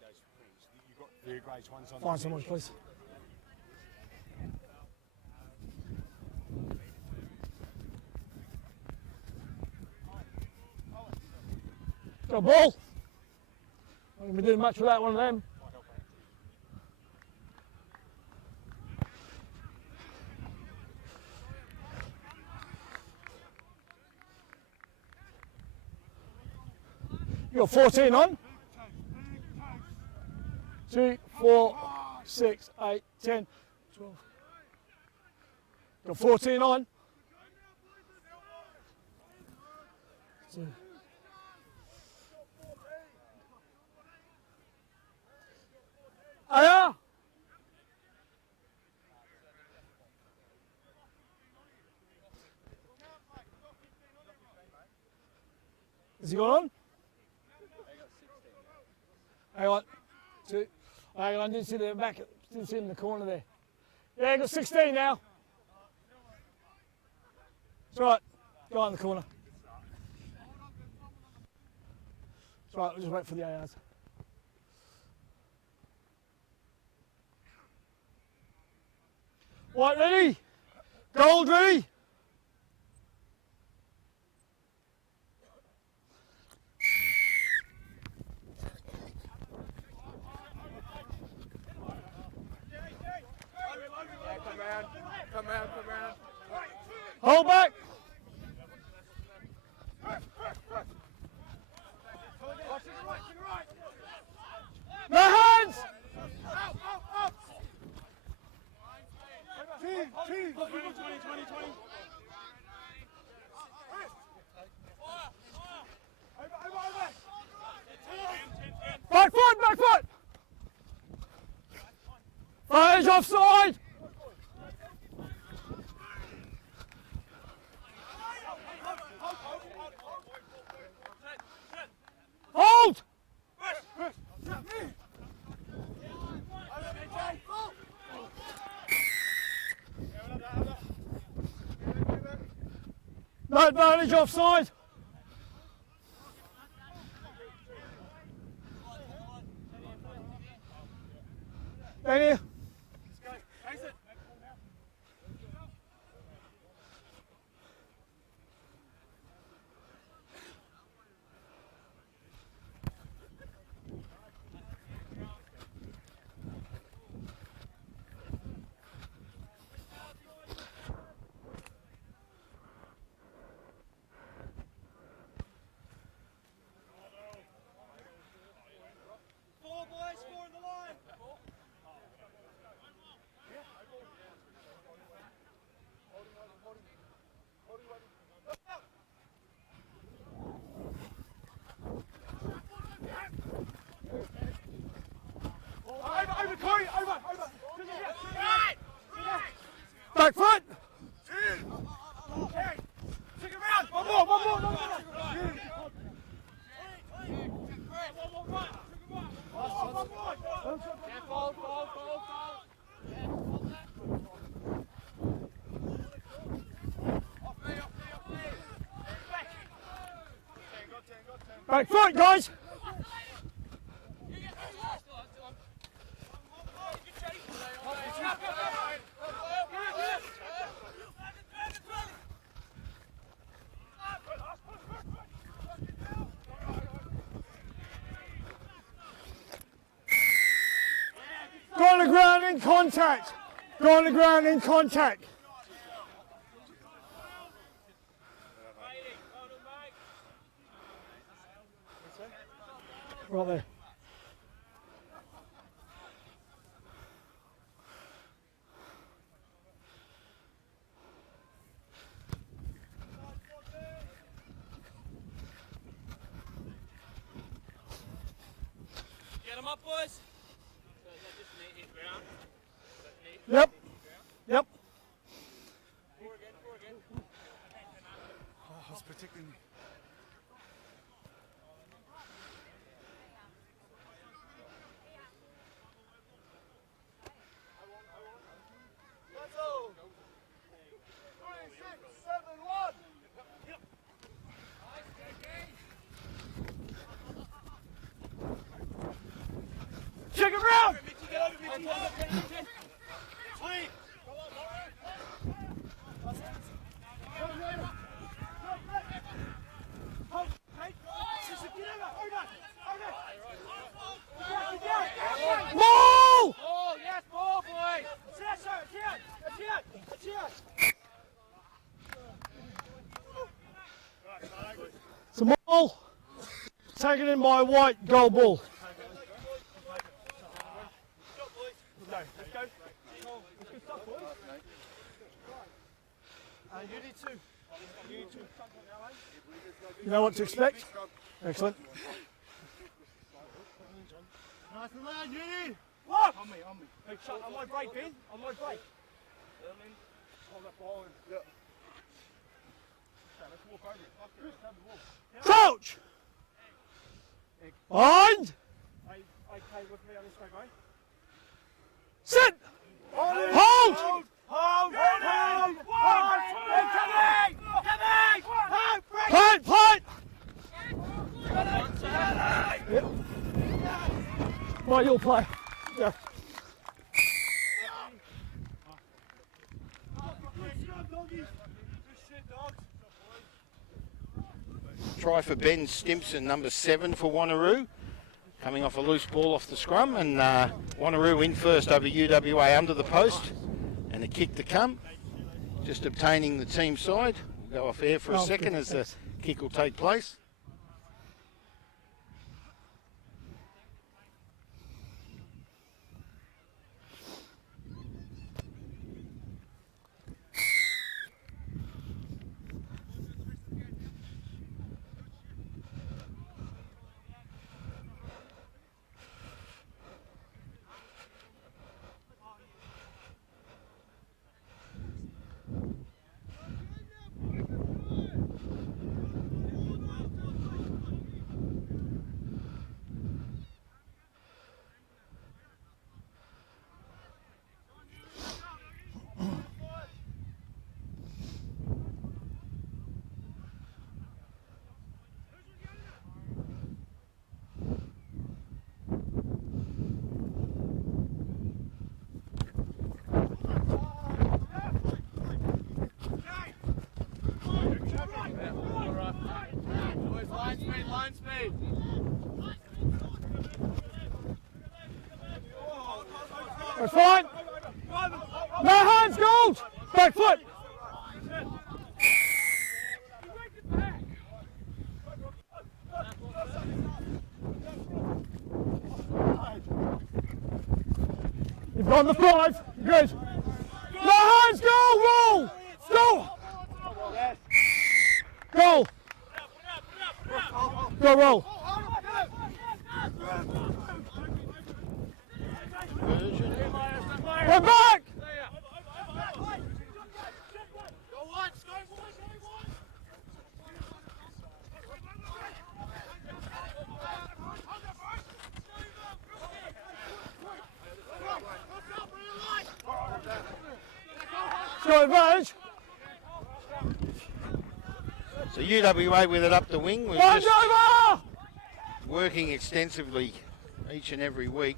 those things. You've got the grades ones on. Find someone, please. Got a ball. Not going to be doing much without one of them. You got 14 on. 2, 4, 6, 8, 10, 12. Got 14 on. 2. Aya! Has he gone on? Hang on. 2. Hang on, I didn't see the back, didn't see him in the corner there. Yeah, he got 16 now. It's all right. Go on in the corner. It's all right, we'll just wait for the ARs. White ready? Gold ready? Come round. Hold back. No hands. Team. 20. Back foot. Fire's offside. Hold! No advantage offside. Down here. Back foot. One more. Back foot, guys. Go on the ground in contact. Right there. Get them up, boys. So is that just neat ground? Yep. Four again. Oh, I was protecting. Ball! Ball, yes, ball, boy. It's a ball. Taken in by White, goal ball. You know what to expect? Excellent. Nice and loud, Uni. What? On me. Hey, shut, on my break, Ben. On my break. Hold that ball and yeah. Okay, let's walk over it. Have the ball. Crouch! Bind! Okay, with me on this way, mate. Sit! Hold! Hold! Plate! Yep. Well, you'll play. Yeah. Try for Ben Stimpson, number 7 for Wanneroo. Coming off a loose ball off the scrum, and Wanneroo in first over UWA under the post. And a kick to come. Just obtaining the team side. We'll go off air for a second as the kick will take place. Line speed. That's fine. No hands, gold! Back foot! You've got the 5. Good. No hands, go! Roll! Go! Go! Go, roll! We're back! Go advantage. So UWA with it up the wing. We're One's just over! working extensively each and every week.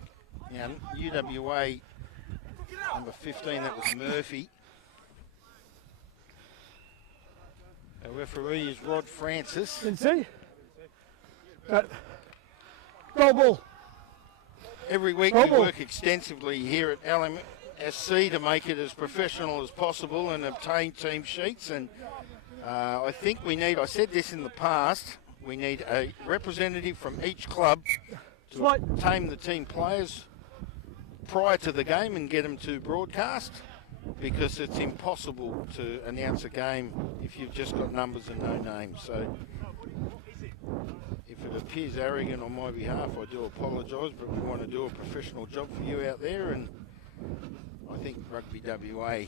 Now, UWA number 15, that was Murphy. Our referee is Rod Francis. Didn't see. Goal ball. Every week we work extensively here at LMSC to make it as professional as possible and obtain team sheets. And I think we need, I said this in the past, we need a representative from each club to obtain the team players prior to the game and get them to broadcast, because it's impossible to announce a game if you've just got numbers and no names. So if it appears arrogant on my behalf, I do apologise, but we want to do a professional job for you out there, and I think Rugby WA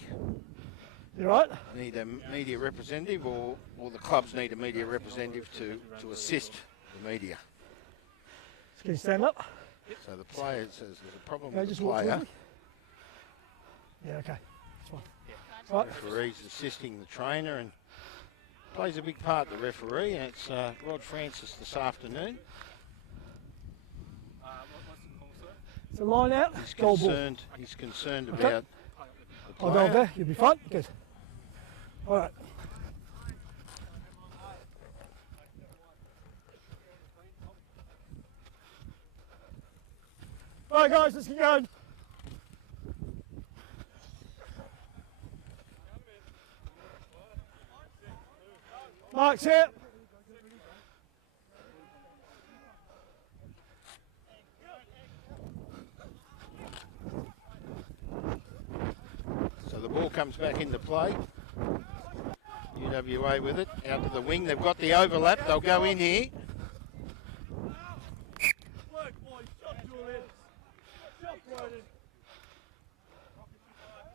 You right? need a media representative, or the clubs need a media representative to assist the media. Can you stand up? So the player says there's a problem Okay, with just the walk player. towards me. Yeah, okay. That's fine. Right. Referee's assisting the trainer and plays a big part, the referee, and it's Rod Francis this afternoon. What's the call, sir? It's a line out. He's Goal ball. concerned. He's concerned Okay. about the I'll go player. there. You'll be fine. Good. All right. All right, guys, let's get going. Mark's here. So the ball comes back into play. UWA with it, out to the wing. They've got the overlap. They'll go in here. Work, boys. Shot, Julian. Shot, Broden.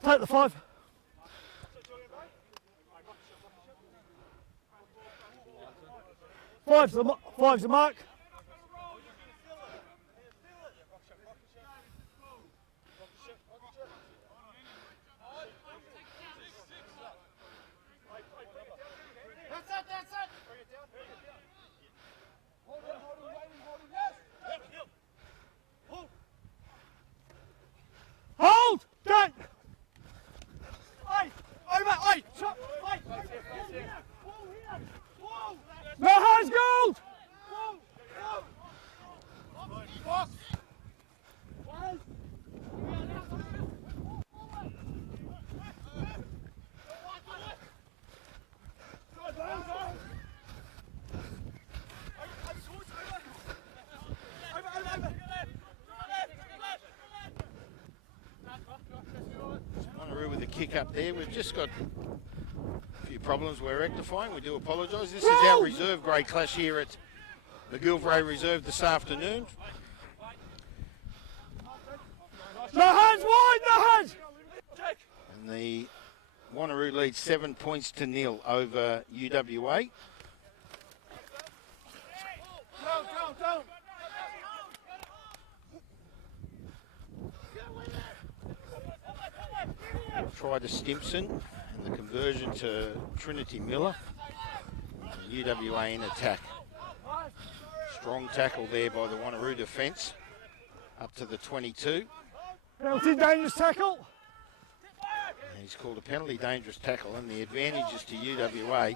Take the 5. Five's the mark. Hold! Go! No hands, gold! Wanneroo with the kick up there. We've just got a few problems we're rectifying. We do apologise. This is our reserve grade clash here at McGillivray Reserve this afternoon. No hands wide, no hands! And the Wanneroo leads 7 points to 0 over UWA. Try to Stimpson and the conversion to Trinity Miller. And UWA in attack. Strong tackle there by the Wanneroo defence. Up to the 22. Penalty, dangerous tackle. And he's called a penalty dangerous tackle, and the advantage is to UWA.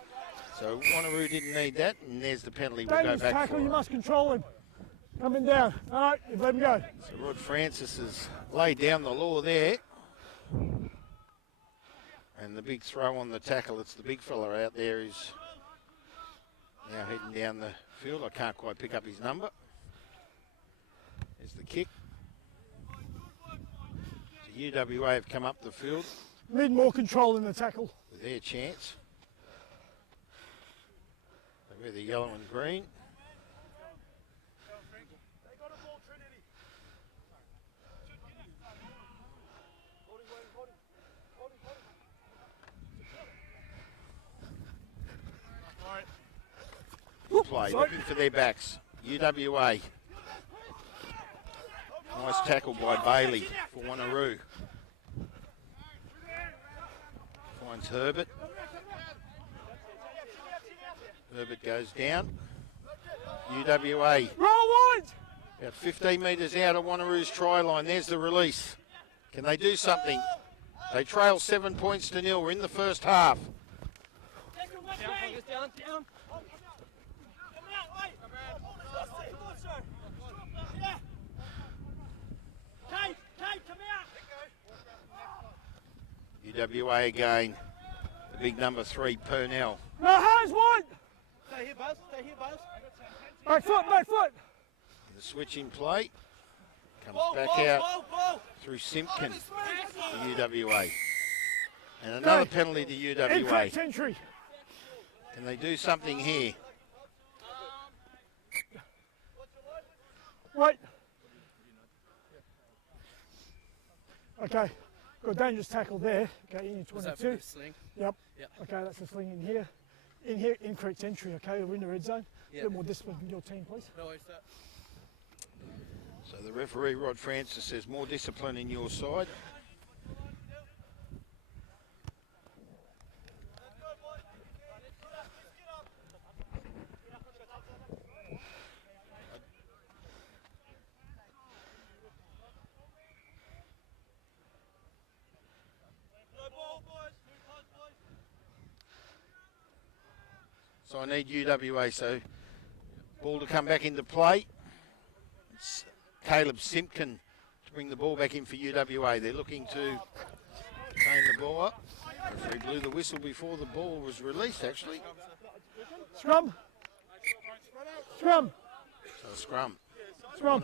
So Wanneroo didn't need that, and there's the penalty. We'll go Dangerous back tackle, for you it. must control him. Coming down. All right, you've let him go. So Rod Francis has laid down the law there. And the big throw on the tackle, it's the big fella out there who's now heading down the field. I can't quite pick up his number. There's the kick. So UWA have come up the field Need more control in the tackle. with their chance. They wear the yellow and green. They got a ball, Trinity. Play, looking for their backs. UWA. Nice tackle by Bailey for Wanneroo. Finds Herbert. Herbert goes down. UWA Roll wide! about 15 metres out of Wanneroo's try line. There's the release. Can they do something? They trail 7 points to 0. We're in the first half. Down. UWA again. The big number 3, Purnell. No hands wide! Stay here, Buzz. Back foot! The switch in play. Comes back out through Simpkin to UWA. And another penalty to UWA. Incorrect entry. Can they do something here? Wait. Okay, got a dangerous tackle there. Okay, in your 22. Sling? Yep. Yeah. Okay, that's a sling in here. In here, incorrect entry. Okay, we're in the red zone. Yeah. A bit more discipline from your team, please. No worries, sir. So the referee, Rod Francis, says more discipline in your side. So I need UWA. So ball to come back into play. It's Caleb Simpkin to bring the ball back in for UWA. They're looking to retain the ball up. Referee blew the whistle before the ball was released, actually. Scrum. Scrum. So scrum. Scrum.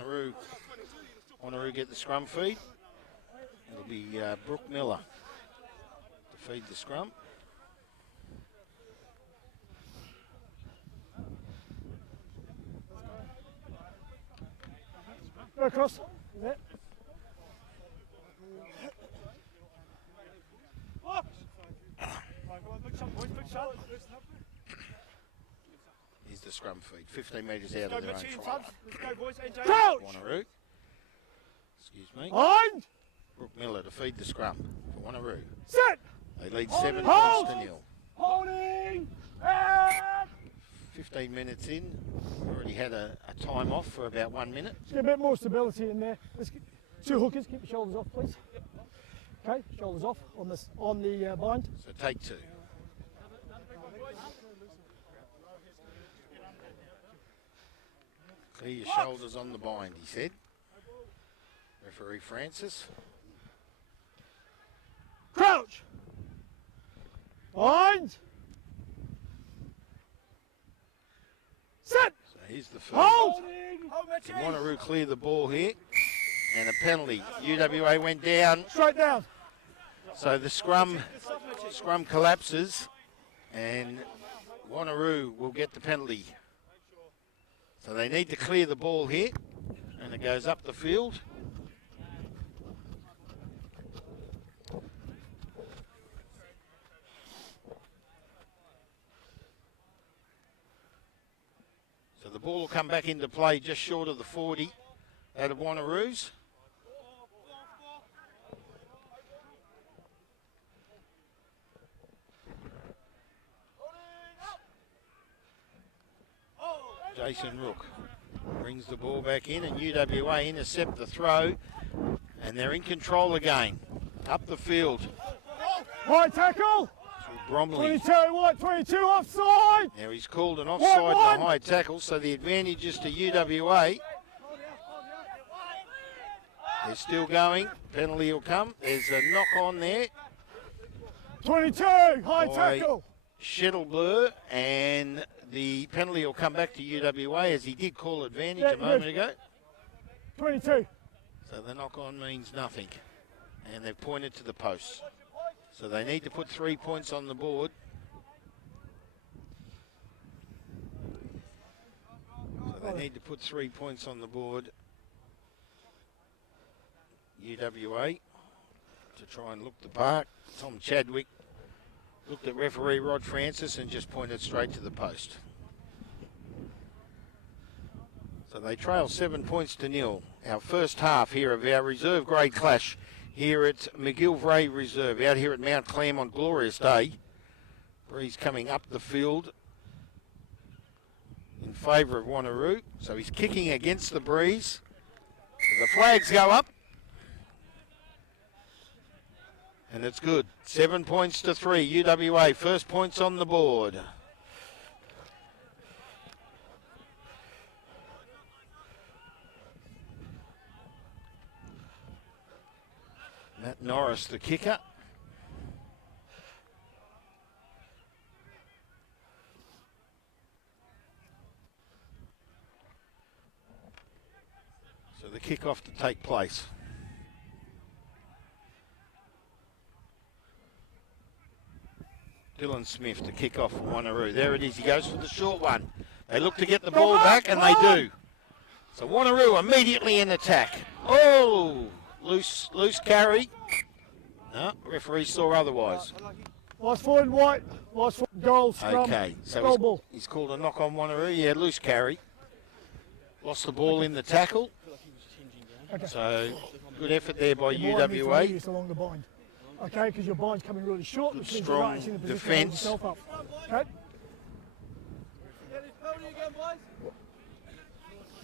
Wanneroo get the scrum feed. It'll be Brooke Miller to feed the scrum. Go across. There. Here's the scrum feed. 15 metres out of their own try. Let's go, boys. NJ. Crouch. Wanneroo. Excuse me. Bind. Brooke Miller to feed the scrum for Wanneroo. Set. They lead 7 Hold. points to nil. Holding. And 15 minutes in. Already had a time off for about 1 minute. let's get a bit more stability in there. Let's get 2 hookers. Keep your shoulders off, please. Okay, shoulders off on the bind. So take 2. Clear your shoulders on the bind, he said. Referee Francis. Crouch. Bind. Set. So here's the feed. Hold. Can Wanneroo clear the ball here? And a penalty. UWA went down. Straight down. So the scrum collapses and Wanneroo will get the penalty. So they need to clear the ball here and it goes up the field. So the ball will come back into play just short of the 40 out of Wanneroo's. Jason Rook brings the ball back in and UWA intercept the throw and they're in control again. Up the field. High tackle. Bromley. 22, what? 22 offside. Now he's called an offside One. and a high tackle, so the advantage is to UWA. They're still going. Penalty will come. There's a knock on there. 22, high By tackle. Shettleblur, and the penalty will come back to UWA as he did call advantage Yeah, a moment ago. 22. So the knock on means nothing. And they've pointed to the posts. So they need to put 3 points on the board. So they need to put 3 points on the board. UWA to try and look the part. Tom Chadwick looked at referee Rod Francis and just pointed straight to the post. So they trail 7 points to nil. Our first half here of our reserve grade clash here at McGillivray Reserve, out here at Mount Claremont, glorious day. Breeze coming up the field in favour of Wanneroo. So he's kicking against the breeze. The flags go up. And it's good. 7 points to 3. UWA, first points on the board. Matt Norris, the kicker. So the kick-off to take place. Dylan Smith to kick off for Wanneroo. There it is. He goes for the short one. They look to get the ball back, and they do. So Wanneroo immediately in attack. Oh, loose carry. No, referee saw otherwise. Last forward, white. Last forward, goal, scrum. Okay, so goal ball. he's called a knock on Wanneroo. Yeah, loose carry. Lost the ball in the tackle. Okay. So good effort there by The ball needs to UWA. use along the bind. Okay, because your bind's coming really short, Good which means strong you're right, it's in the position to hold defence. yourself up. Okay. Get this penalty again, boys.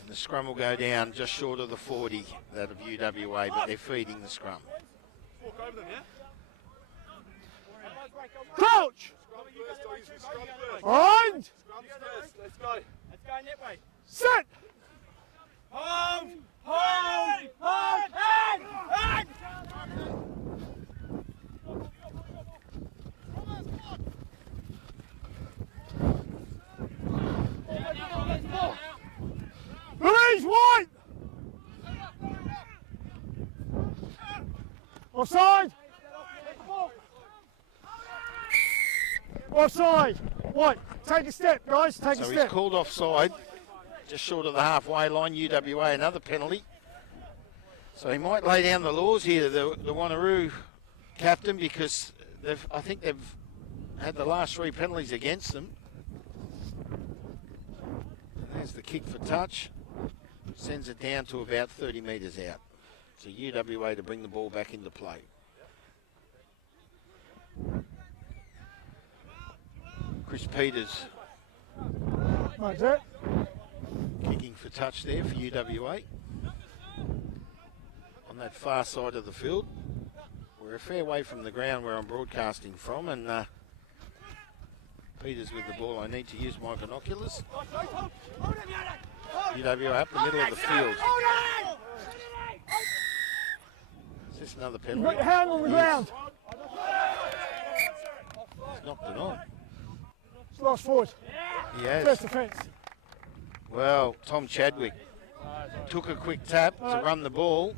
And the scrum will go down just short of the 40, that of UWA, but they're feeding the scrum. Walk over them, yeah? Crouch. Scrum first, I'll use the scrum first. Bind. Scrum Youngsters, let's go. Let's go that way. Set! Hold! Hold! Hold! Hang! Hang! Release, white! Offside! Offside! White, take a step, guys, take So a he's step. called offside, just short of the halfway line. UWA another penalty. So he might lay down the laws here, the Wanneroo captain, because I think they've had the last 3 penalties against them. There's the kick for touch. Sends it down to about 30 metres out. So UWA to bring the ball back into play. Chris Peters That's it. kicking for touch there for UWA. On that far side of the field. We're a fair way from the ground where I'm broadcasting from, and Peters with the ball. I need to use my binoculars. UWA up the middle of the field. Is this another You've penalty? got your hand on the ground. He's knocked it on. It's last forward. He has. First offence. Well, Tom Chadwick took a quick tap to run the ball,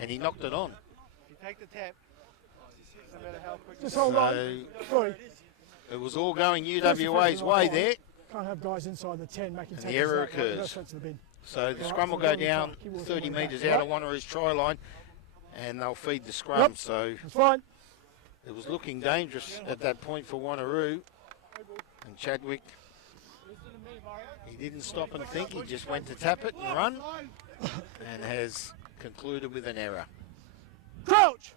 and he knocked it on. You take the tap. No matter how quick. Just hold on. So Sorry. it was all going UWA's way there. Can't have guys inside the 10 making And the tackles error like that. Go occurs. straight to the bin. So the Right, scrum will so go go down back. Keep walking 30 on the metres back. out of Wanneroo's try line, and they'll feed the scrum. Yep. So That's fine. it was looking dangerous at that point for Wanneroo. And Chadwick, he didn't stop and think. He just went to tap it and run, and has concluded with an error. Crouch.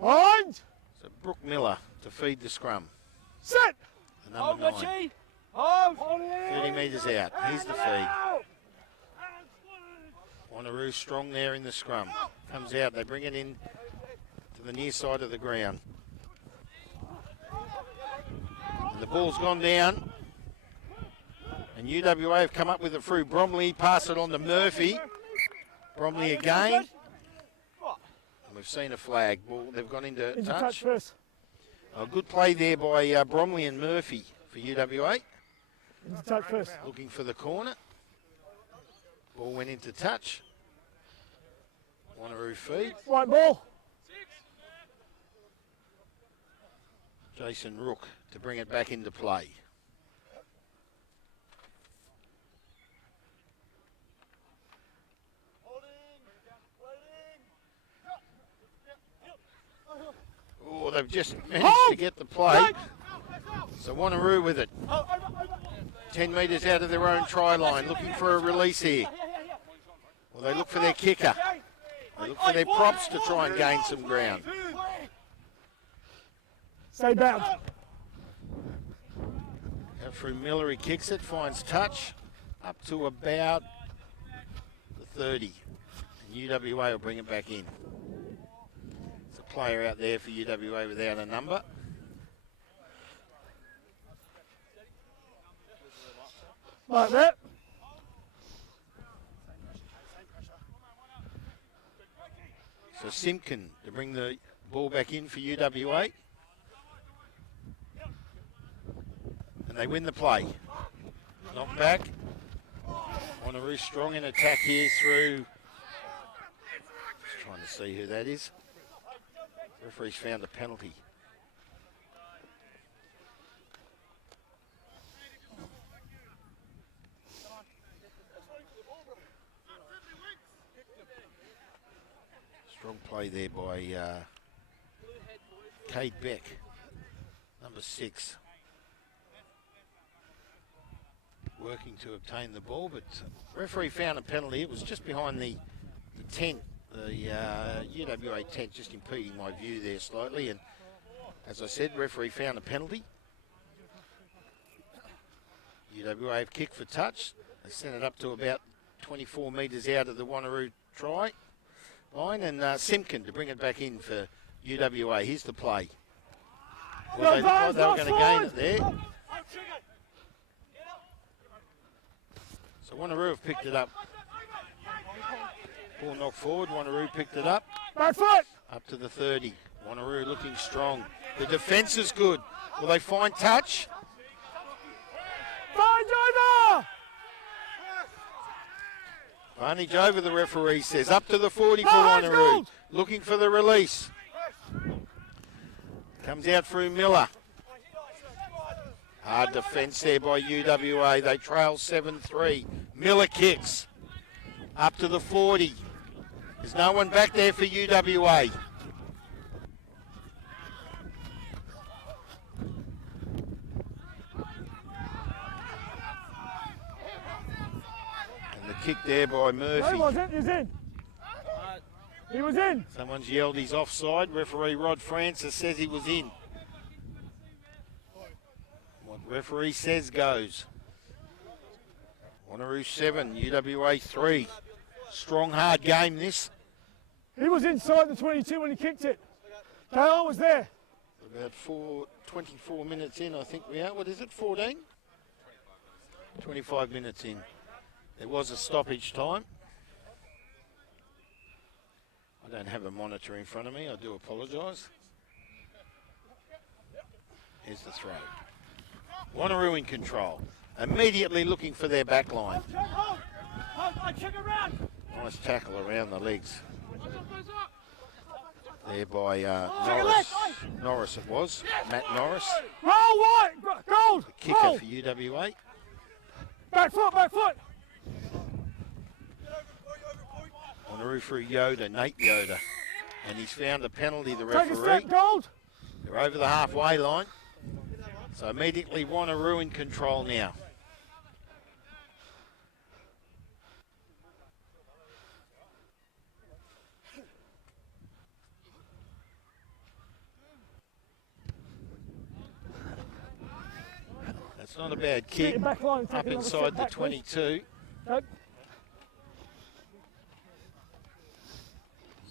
Mind. So Brooke Miller to feed the scrum. Set. The Hold, number 9. Richie! Hold! 30 metres out. Here's the feed. Wanneroo strong there in the scrum. Comes out. They bring it in to the near side of the ground. And the ball's gone down. And UWA have come up with it through Bromley. Pass it on to Murphy. Bromley again. And we've seen a flag. Ball, they've gone into Into touch touch. first. A good play there by Bromley and Murphy for UWA. Into touch first. Looking for the corner. Ball went into touch. Wanneroo feed. White ball. Jason Rook to bring it back into play. Oh, they've just managed to get the play. So Wanneroo with it. 10 metres out of their own try line, looking for a release here. Well, they look for their kicker. They look for their props to try and gain some ground. Stay bound. Out through Miller, he kicks it, finds touch, up to about the 30. And UWA will bring it back in. There's a player out there for UWA without a number. Like that. So Simpkin to bring the ball back in for UWA. And they win the play. Knock back. Wanneroo strong in attack here through. Just trying to see who that is. Referee's found a penalty. Strong play there by Kate Beck, number 6. Working to obtain the ball, but referee found a penalty. It was just behind the tent, the UWA tent, just impeding my view there slightly. And as I said, referee found a penalty. UWA have kicked for touch. They sent it up to about 24 metres out of the Wanneroo try line, and Simpkin to bring it back in for UWA. Here's the play. Well, they looked like they were going to gain it there. So Wanneroo have picked it up. Ball knocked forward, Wanneroo picked it up. Back foot. Up to the 30. Wanneroo looking strong. The defence is good. Will they find touch? Barge over. Advantage over, the referee says. Up to the 40 for Barge Wanneroo. gold. Looking for the release. Comes out through Miller. Hard defence there by UWA. They trail 7-3. Miller kicks. Up to the 40. There's no one back there for UWA. And the kick there by No, he Murphy. wasn't. He was in. He was in. Someone's yelled he's offside. Referee Rod Francis says he was in. What referee says goes. Wanneroo 7, UWA 3. Strong, hard game this. He was inside the 22 when he kicked it. KR was there. About 24 minutes in, I think we are. What is it, 14? 25 minutes in. There was a stoppage time. I don't have a monitor in front of me. I do apologise. Here's the throw. Wanneroo in control. Immediately looking for their back line. Nice tackle around the legs. There by Norris. Norris it was. Matt Norris. Roll white. Gold. Kicker Roll. for UWA. Back foot. Back foot. Wanneroo through Yoda, Nate Yoda. And he's found a penalty, the Take a referee. step. Gold. They're over the halfway line. So immediately Wanneroo in control now. That's not a bad Get kick. your back line. Take Up another inside step the back, please. 22. Nope.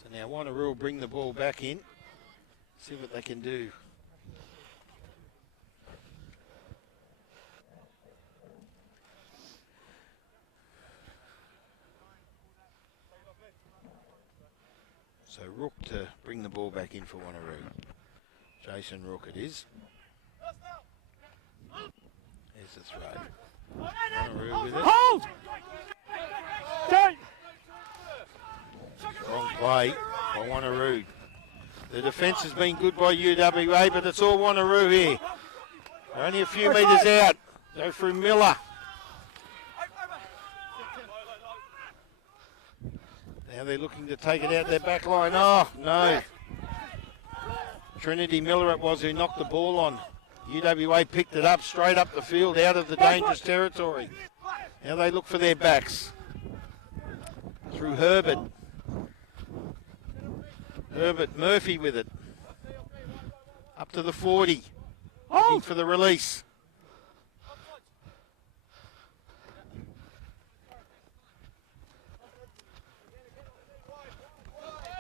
So now Wanneroo will bring the ball back in. See what they can do. So Rook to bring the ball back in for Wanneroo. Jason Rook it is. There's the throw. Wanneroo with it. Hold. Okay. Wrong play by Wanneroo. The defence has been good by UWA, but it's all Wanneroo here. They're only a few metres out. Go through Miller. Now they're looking to take it out their back line. Oh, no. Trinity Miller it was who knocked the ball on. UWA picked it up straight up the field out of the dangerous territory. Now they look for their backs. Through Herbert. Herbert Murphy with it. Up to the 40. Looking for the release.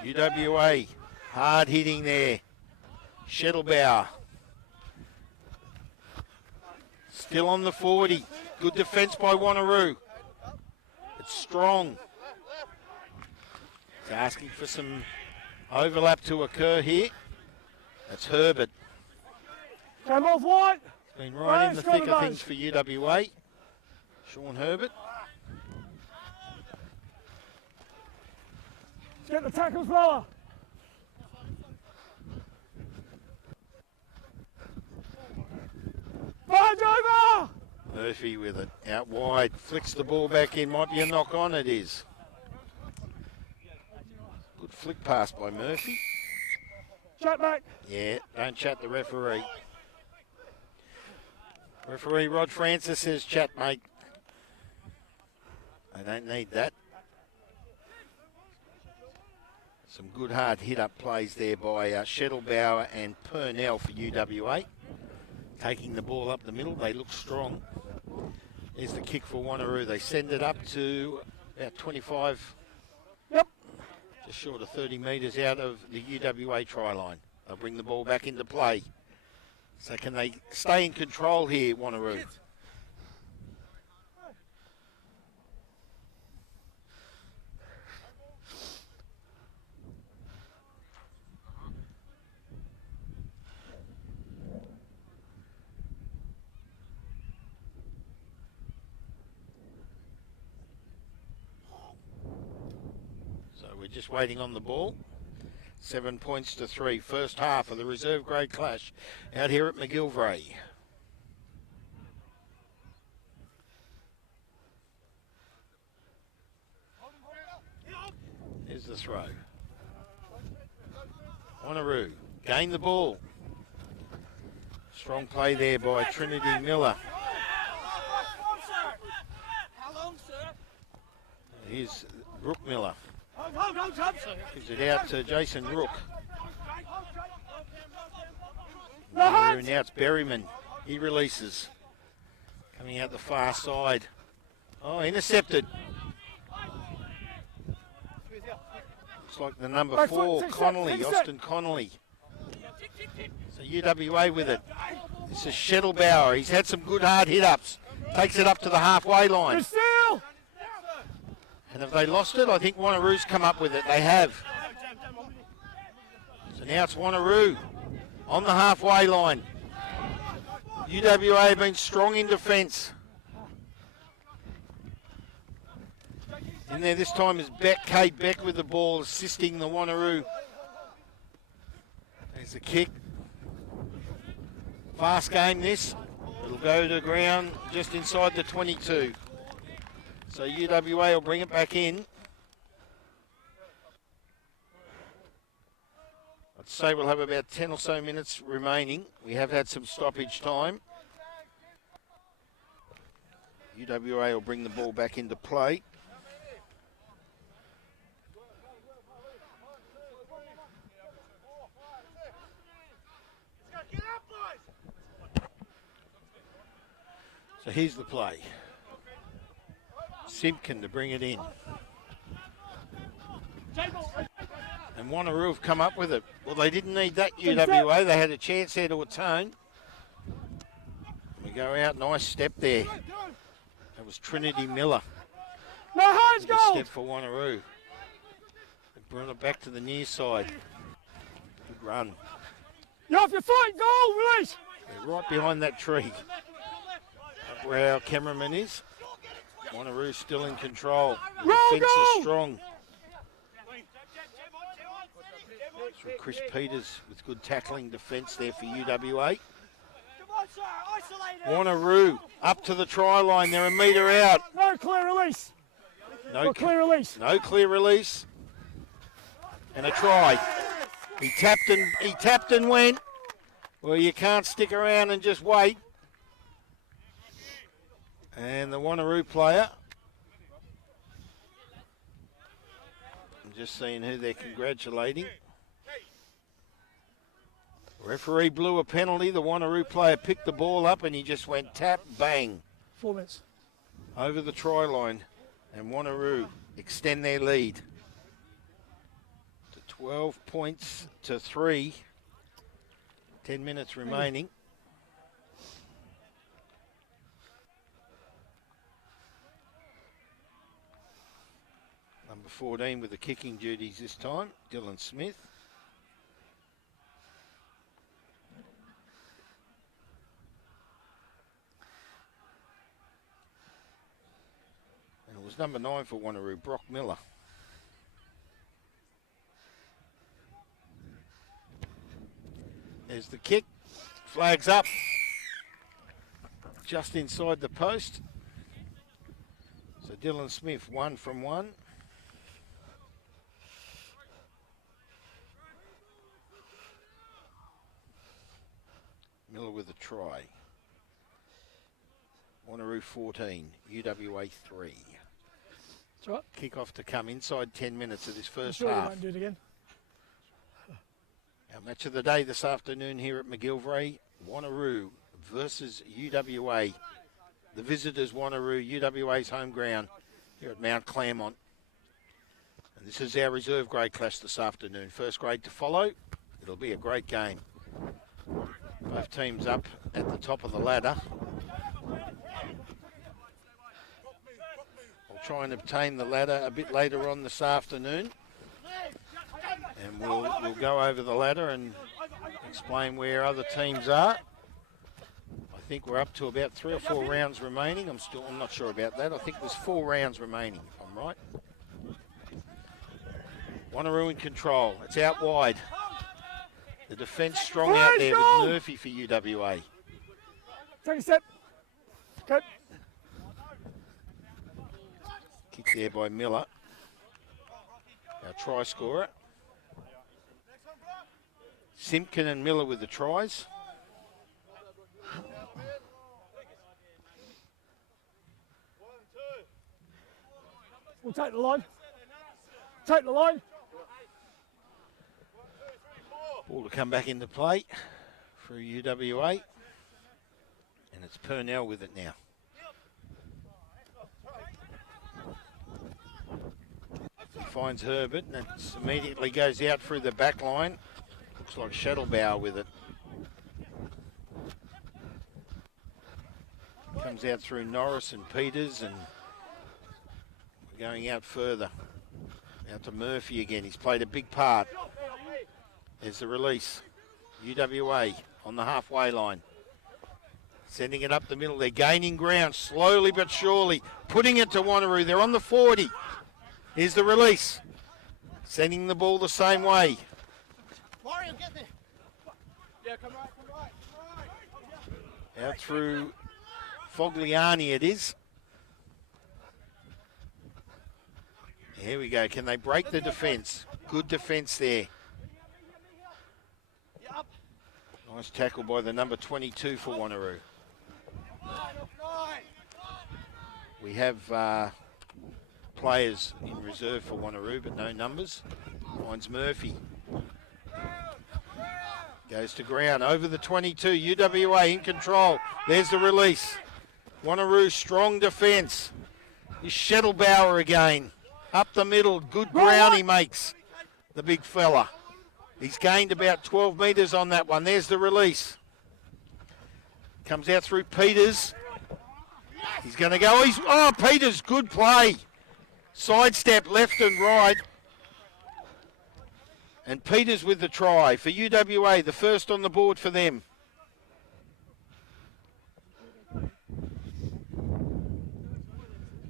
UWA, hard hitting there. Shettlebauer. Still on the 40. Good defence by Wanneroo. It's strong. It's asking for some overlap to occur here. That's Herbert. Come off white. Been right in the thick of things for UWA. Sean Herbert. Get the tackles lower. Barge over. Murphy with it. Out wide. Flicks the ball back in. Might be a knock on. It is. Good flick pass by Murphy. Chat back. Yeah, don't chat the referee. Referee Rod Francis says chat, mate. They don't need that. Some good hard hit-up plays there by Shettlebauer and Purnell for UWA. Taking the ball up the middle, they look strong. There's the kick for Wanneroo. They send it up to about 25, Yep. just short of 30 metres out of the UWA try line. They'll bring the ball back into play. So can they stay in control here, Wanneroo? just waiting on the ball. 7 points to 3. First half of the reserve grade clash out here at McGilvray. Here's the throw. Wanneroo gain the ball. Strong play there by Trinity Miller. How long, sir? Here's Rook Miller. Gives it out to Jason Rook. Now it's Berryman. He releases. Coming out the far side. Oh, intercepted. Looks like the number 4, Connolly, Austin Connolly. So UWA with it. This is Shettlebauer. He's had some good hard hit-ups. Takes it up to the halfway line. And have they lost it? I think Wanneroo's come up with it. They have. So now it's Wanneroo on the halfway line. UWA have been strong in defence. In there this time is Kate Beck with the ball, assisting the Wanneroo. There's the kick. Fast game this. It'll go to ground just inside the 22. So UWA will bring it back in. I'd say we'll have about 10 or so minutes remaining. We have had some stoppage time. UWA will bring the ball back into play. So here's the play. Simpkin to bring it in. And Wanneroo have come up with it. Well, they didn't need that, UWA. They had a chance there to atone. We go out, nice step there. That was Trinity Miller. No hands, Good goal. step for Wanneroo. They bring it back to the near side. Good run. You're off your foot, goal, release. They're right behind that tree. Up where our cameraman is. Wanneroo still in control. The defence is strong. From Chris Peters with good tackling defence there for UWA. Wanneroo up to the try line. They're a metre out. No clear release. No clear release. No clear release. And a try. He tapped and went. Well, you can't stick around and just wait. And the Wanneroo player. I'm just seeing who they're congratulating. Referee blew a penalty. The Wanneroo player picked the ball up and he just went tap, bang. 4 minutes. Over the try line. And Wanneroo extend their lead to 12 points to 3. 10 minutes remaining. Number 14 with the kicking duties this time, Dylan Smith. And it was number 9 for Wanneroo, Brock Miller. There's the kick, flags up, just inside the post. So Dylan Smith, 1 from 1. Miller with a try. Wanneroo 14, UWA 3. That's right. Kick-off to come inside 10 minutes of this first Sure you half. won't do it again. Our match of the day this afternoon here at McGilvray, Wanneroo versus UWA. The visitors Wanneroo, UWA's home ground here at Mount Claremont. And this is our reserve grade clash this afternoon. First grade to follow. It'll be a great game. Both teams up at the top of the ladder. We'll try and obtain the ladder a bit later on this afternoon. And we'll go over the ladder and explain where other teams are. I think we're up to about 3 or 4 rounds remaining. I'm not sure about that. I think there's 4 rounds remaining, if I'm right. Wanneroo in control. It's out wide. The defence strong out there with Murphy for UWA. Take a step. Go. Kick there by Miller. Our try scorer. Simpkin and Miller with the tries. We'll take the line. Take the line. Ball to come back into play for UWA. And it's Purnell with it now. He finds Herbert and it immediately goes out through the back line. Looks like Shuttlebauer with it. Comes out through Norris and Peters and we're going out further. Out to Murphy again. He's played a big part. There's the release. UWA on the halfway line. Sending it up the middle. They're gaining ground slowly but surely. Putting it to Wanneroo. They're on the 40. Here's the release. Sending the ball the same way. Mario, get there. Yeah, come right. Out through Fogliani it is. Here we go. Can they break the defence? Good defence there. Nice tackle by the number 22 for Wanneroo. We have players in reserve for Wanneroo, but no numbers. Finds Murphy. Goes to ground over the 22. UWA in control. There's the release. Wanneroo strong defence. Is Shuttlebauer again. Up the middle. Good ground he makes. The big fella. He's gained about 12 metres on that one. There's the release. Comes out through Peters. He's going to go. Peters, good play. Sidestep left and right. And Peters with the try for UWA, the first on the board for them.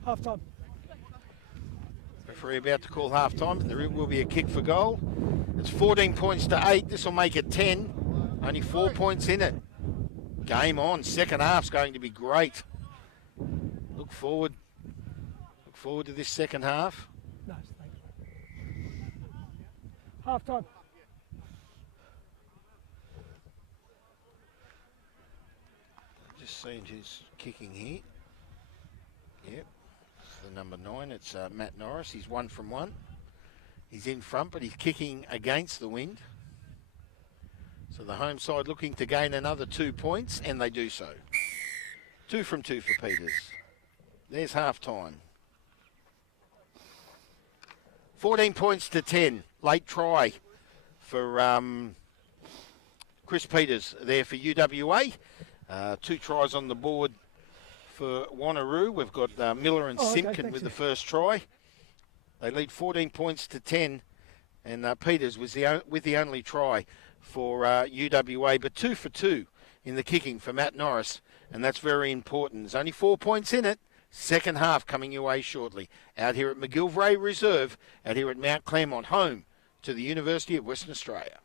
Half time. Referee about to call half time, but there will be a kick for goal. It's 14 points to 8. This will make it 10. Only 4 points in it. Game on. Second half's going to be great. Look forward to this second half. No, thanks. Half time. Just seeing who's kicking here. Yep. The number 9, it's Matt Norris. He's 1 from 1. He's in front, but he's kicking against the wind. So the home side looking to gain another 2 points, and they do so. 2 from 2 for Peters. There's half time. 14 points to 10. Late try for Chris Peters there for UWA. 2 tries on the board for Wanneroo. We've got Miller and Simpkin with the first try. They lead 14 points to 10, and Peters was with the only try for UWA, but 2 for 2 in the kicking for Matt Norris, and that's very important. There's only 4 points in it. Second half coming your way shortly. Out here at McGillivray Reserve, out here at Mount Claremont, home to the University of Western Australia.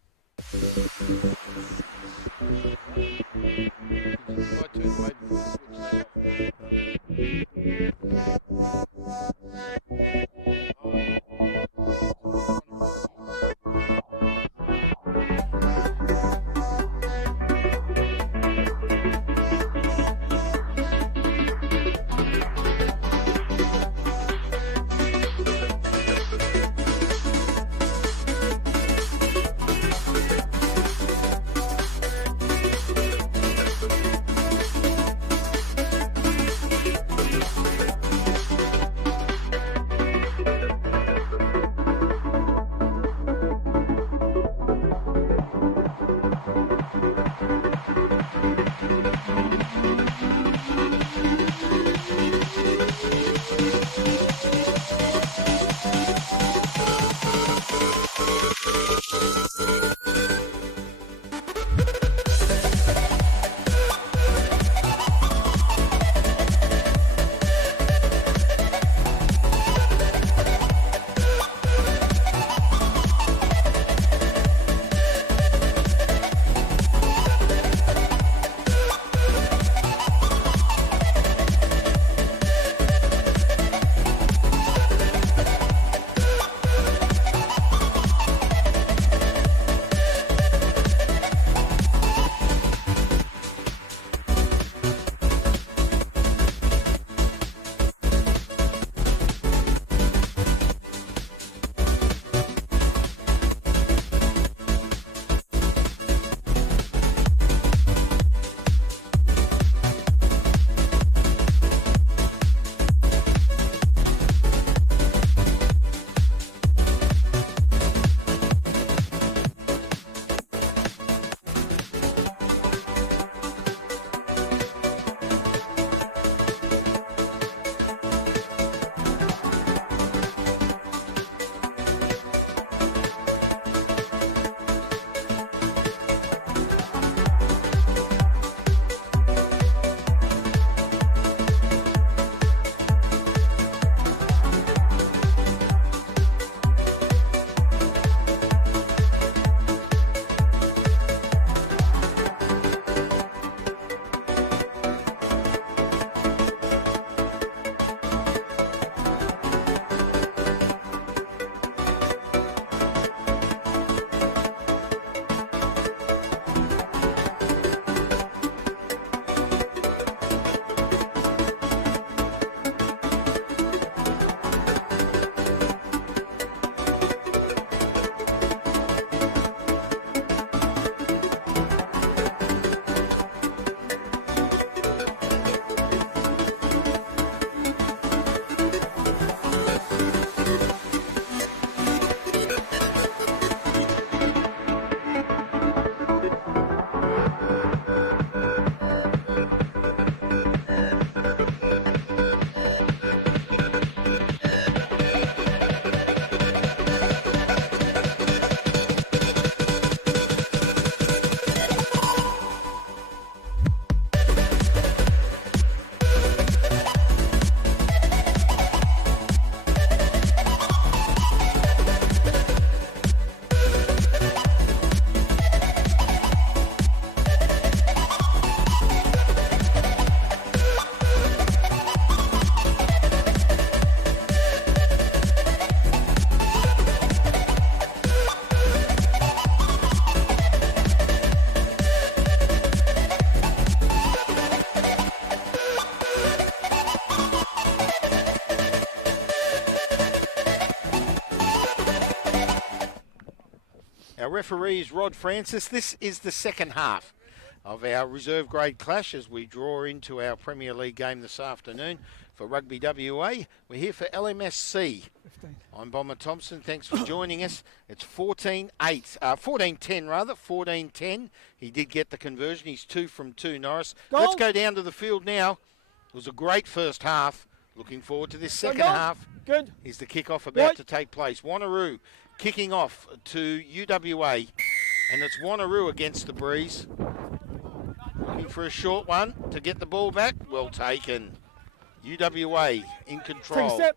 referee is Rod Francis. This is the second half of our reserve grade clash as we draw into our Premier League game this afternoon for Rugby WA. We're here for LMSC. 15. I'm Bomber Thompson. Thanks for joining us. It's 14-10. He did get the conversion. He's 2 from 2, Norris. Goal. Let's go down to the field now. It was a great first half. Looking forward to this second half. Good. Is the kickoff about to take place. Wanneroo kicking off to UWA. And it's Wanneroo against the breeze. Looking for a short one to get the ball back. Well taken. UWA in control. Take a step.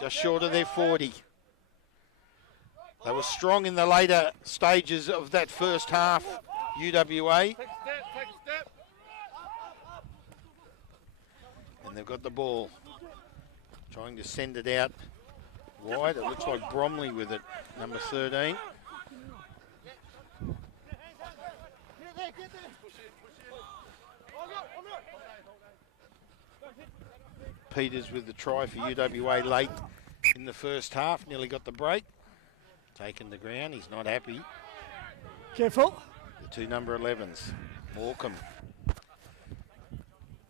Just short of their 40. They were strong in the later stages of that first half, UWA. And they've got the ball. Trying to send it out wide. It looks like Bromley with it, number 13. Peters with the try for UWA late in the first half. Nearly got the break. Taken the ground. He's not happy. Careful. The 2 number 11s. Morecambe.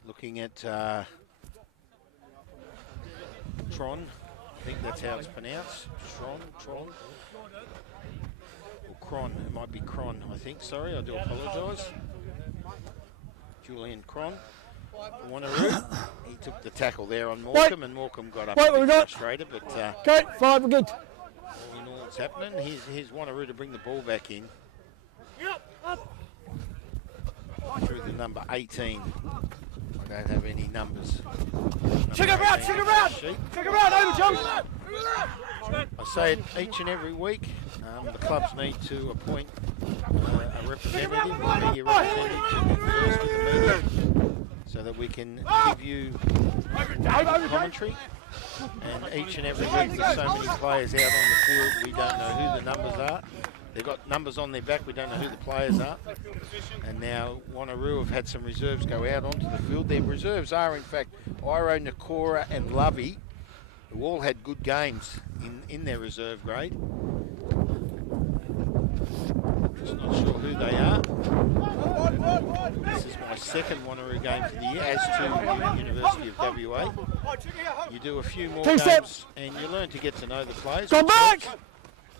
Looking at Tron. I think that's how it's pronounced. Tron. Or Cron. It might be Cron, I think. Sorry, I do apologise. Julian Cron. Wanneroo. He took the tackle there on Morecambe, and Morecambe got up a bit frustrated, but Okay, 5, we're good. all in all, it's happening. Here's Wanneroo to bring the ball back in. Through the number 18. I don't have any numbers. Check it out, over, John. I say it each and every week. The clubs need to appoint a representative, a media representative to converse with the media, so that we can give you commentary. And each and every week there's so many players out on the field, we don't know who the numbers are. They've got numbers on their back, we don't know who the players are. And now Wanneroo have had some reserves go out onto the field. Their reserves are in fact Iro, Nakora and Lovey, who all had good games in their reserve grade. Just not sure who they are. This is my second Wanneroo game for the year, as to University of WA. You do a few more games and you learn to get to know the players. Go back!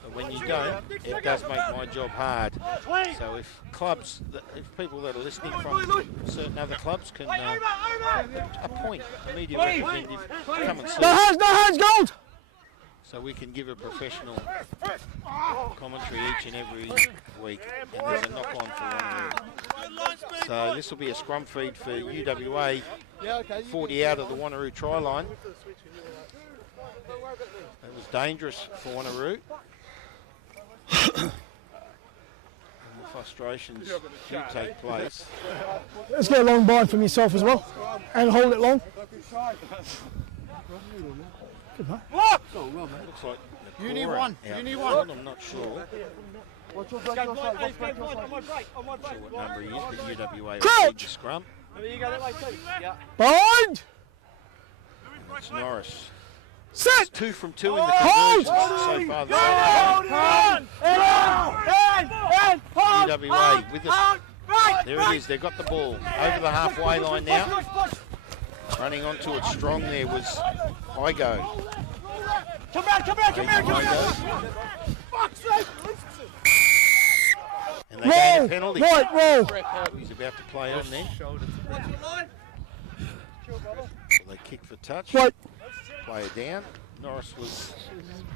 But when you don't, it does make my job hard. So if clubs, if people that are listening from certain other clubs can appoint a media representative, come and see us. No hands, gold! So we can give a professional commentary each and every week. And there's a knock-on for Wanneroo. So this will be a scrum feed for UWA, 40 out of the Wanneroo try line. It was dangerous for Wanneroo. And the frustrations do take place. Let's get a long bind from yourself as well. And hold it long. Good, mate. Looks like You need one. I'm not sure. On my break. Not sure what number he is, but UWA will lead Crouch! the scrum. You go that way too. Yeah. Bind! It's Norris. Set! 2 from 2 in the conversions so far this season. UWA with it. There it is, they've got the ball over the halfway line now. Running onto it strong there was Igo. Come here. And they gain a penalty. Right, roll! He's about to play on then. So they kick for touch. Right. Player down. Norris was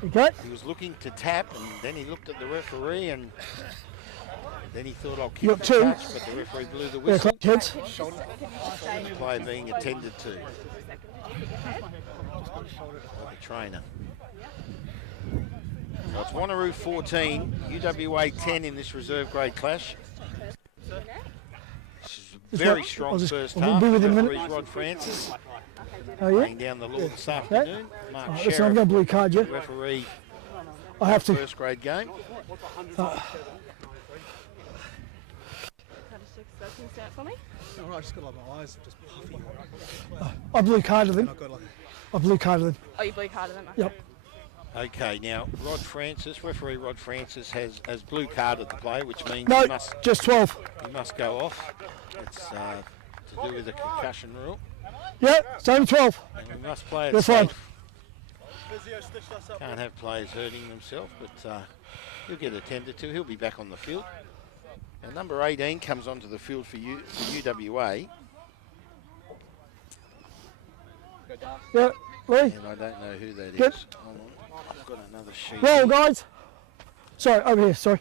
Okay. he was looking to tap, and then he looked at the referee, and then he thought, I'll You kick got for 2. touch, but the referee blew the Yeah, whistle. clutch heads. The player being attended to by the trainer. So it's Wanneroo 14, UWA 10 in this reserve grade clash. This is a very strong first half. Be with him a Referee's minute. Rod Francis Oh, yeah? laying down the law this afternoon. Mark Listen, I'm Sheriff, going to blue card you. referee, I have to. first grade game. For me? No, I just got like my eyes just puffy. I blue carded them. I've got like I blue carded them. Oh, you blue carded them? Okay. Yep. Okay, now referee Rod Francis has blue carded the player, which means No, he just 12. must go off. It's to do with the concussion rule. Yeah, it's only 12. And we must play it You're fine. safe. Can't have players hurting themselves, but he'll get attended to. He'll be back on the field. And number 18 comes onto the field for UWA. Yeah, Lee. And I don't know who that Good. is. Hold on. I've got another sheet. Roll, here. guys. Sorry, over here, sorry.